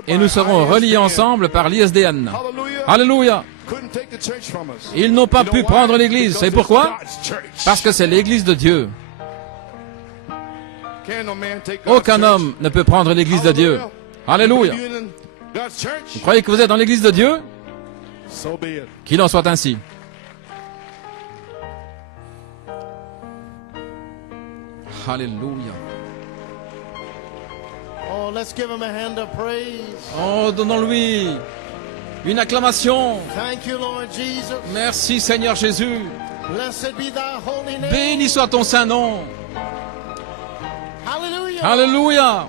Et nous serons reliés ensemble par l'ISDN. Alléluia. Ils n'ont pas pu prendre l'église. C'est pourquoi? Parce que c'est l'église de Dieu. Aucun homme ne peut prendre l'église de Dieu. Alléluia. Vous croyez que vous êtes dans l'église de Dieu? Qu'il en soit ainsi. Alléluia. Oh, let's give him a hand of praise. Oh, donnons-lui une acclamation. Thank you, Lord Jesus. Merci, Seigneur Jésus. Blessed be thy holy name. Béni soit ton saint nom. Hallelujah. Alléluia.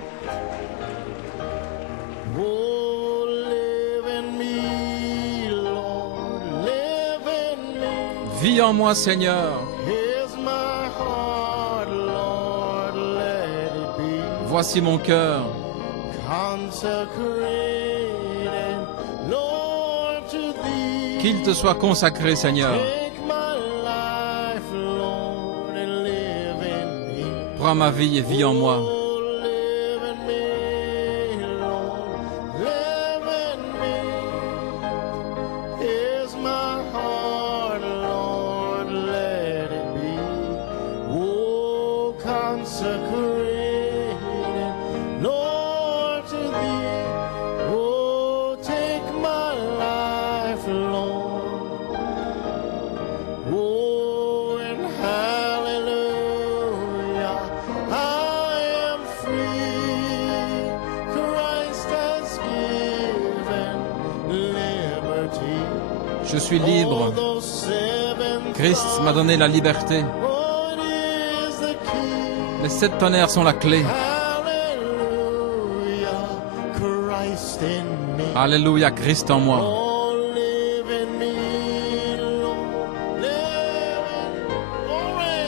Oh, live in me, Lord, live in me. Vis en moi, Seigneur. Here's my heart, Lord, let it be. Voici mon cœur. Consecrated, Lord, to thee. Qu'il te soit consacré, Seigneur. Take my life, Lord. Prends ma vie et vis en moi. Oh, live in me, Lord, live in me. Here's my heart, Lord, let it be. Oh, consecrated, Lord, to Thee. Oh, take my life, Lord. Oh, and hallelujah, I am free. Christ has given liberty. Je suis libre. Oh, those seven Christ m'a donné la liberté. what is the key? Les 7 tonnerres sont la clé. Hallelujah, Christ in me. Alléluia, Christ en moi. Oh, live in me, Lord, live in me.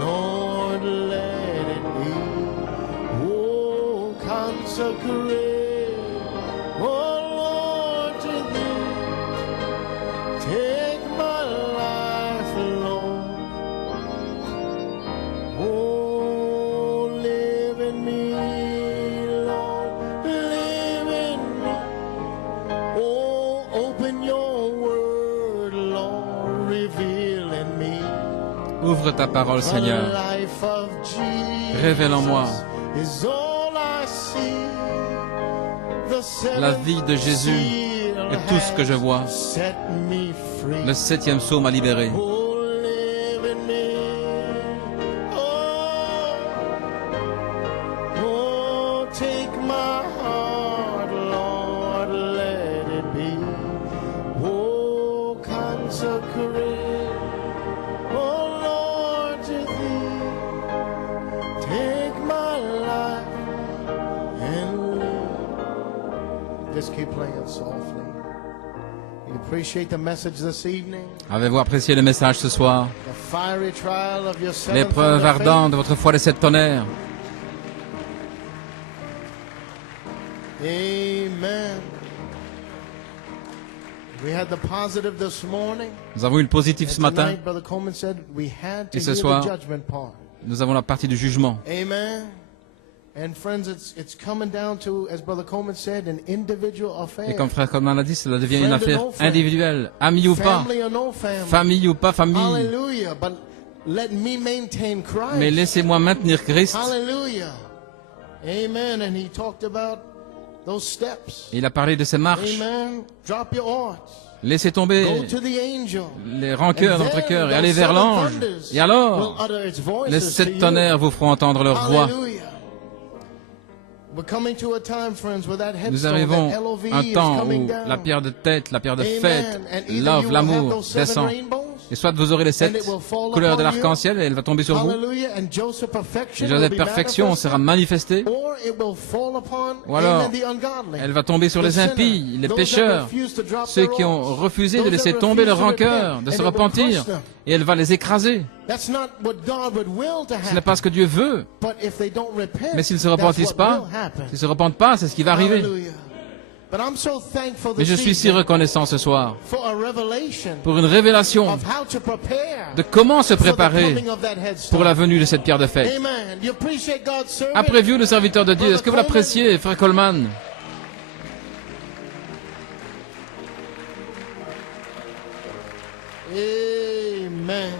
Lord, let it be. Oh, consecrate, oh Lord, to Thee. Take my life, Lord. Oh, live in me, Lord, live in me. Oh, open your word, Lord, reveal in me. Ouvre ta parole, The Seigneur. life of Jesus Révèle en moi is all I see. The la seventh vie de Jésus seal et tout ce que je vois. has set me free. Le 7e sceau m'a libéré. Oh, live in me. Oh, take my heart, Lord, let it be. Oh, consecrate, oh Lord, to Thee. Take my life and live. Just keep playing softly. You appreciate the message this evening? Avez-vous apprécié le message ce soir? The fiery trial of your seventh L'épreuve thunder faith? ardente de votre foi des 7 tonnerres. Amen. We had the positive this morning. Nous avons eu le positif ce And matin. tonight, Brother Coleman said we had to Et ce hear soir, the judgment part. Nous avons la partie du jugement. Amen. And friends, it's coming down to, as Brother Coleman said, an individual Et affair. comme frère Coleman l'a dit, cela devient une Friend or affaire no friend. individuelle. Ami ou pas, Family or no family. famille ou pas famille. Hallelujah. But let me maintain Christ. Mais laissez-moi maintenir Christ. Hallelujah. Amen. And he talked about those steps. Il a parlé de ses marches. Amen. Drop your odds. Laissez tomber Go to the angel. les rancœurs dans votre cœur et allez vers l'ange. Et alors, les 7 tonnerres vous feront entendre leur voix. Nous arrivons à un temps où la pierre de tête, la pierre de fête, love, l'amour descend. Et soit vous aurez les 7 couleurs de l'arc-en-ciel et elle va tomber sur vous. Et Joseph perfection sera manifestée. Ou alors, elle va tomber sur les impies, les pécheurs, ceux qui ont refusé de laisser tomber leur rancœur, de se repentir. Et elle va les écraser. Ce n'est pas ce que Dieu veut. Mais s'ils ne se repentissent pas, s'ils ne se repentent pas, c'est ce qui va arriver. Mais je suis si reconnaissant ce soir pour une révélation de comment se préparer pour la venue de cette pierre de fête. Après vous, le serviteur de Dieu, est-ce que vous l'appréciez, frère Coleman? Amen.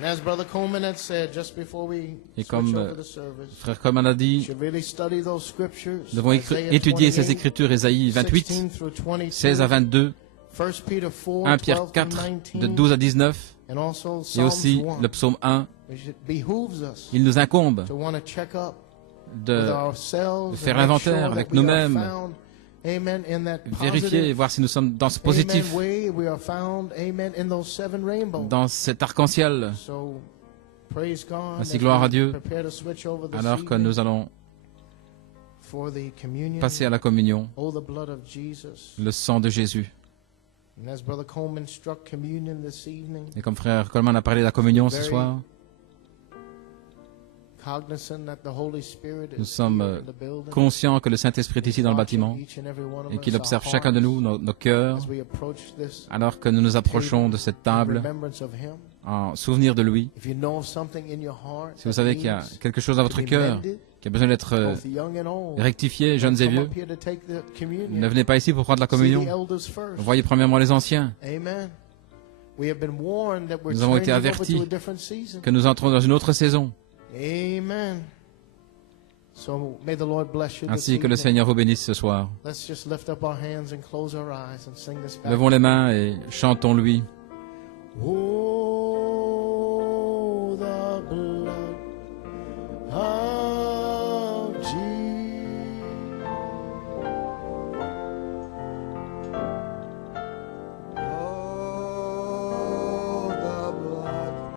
And as Brother Coleman had said just before we Et switch comme over the service, frère Coleman a dit, should really study those scriptures. nous devons Isaiah étudier ces 28, écritures, Ésaïe 28, 16 through 22, 16 à 22, 1 Peter 4, 1 Pierre 12 4, through de 19, 12 à 19, and also et Psalms aussi 1. le psaume 1. It behooves us Il nous incombe to want to check up with de ourselves faire and make l'inventaire sure avec that we are nous-mêmes, found, amen, in that vérifier et positive, voir si nous sommes dans ce positif, amen, way we are found, amen, in those 7 rainbows. dans cet arc-en-ciel. So, praise God Ainsi as gloire we à Dieu, prepare to switch over this alors que evening nous allons for the communion. passer à la communion, Oh, the blood of Jesus. le sang de Jésus. And as Brother Coleman struck communion this evening, Et comme frère Coleman a parlé de la communion ce soir, Nous sommes conscients que le Saint-Esprit est ici dans le bâtiment et qu'il observe chacun de nous, nos cœurs, alors que nous nous approchons de cette table en souvenir de lui. Si vous savez qu'il y a quelque chose dans votre cœur qui a besoin d'être rectifié, jeunes et vieux, ne venez pas ici pour prendre la communion. Voyez premièrement les anciens. Nous avons été avertis que nous entrons dans une autre saison. Ainsi que le Seigneur vous bénisse ce soir. Levons les mains et chantons-lui. Oh,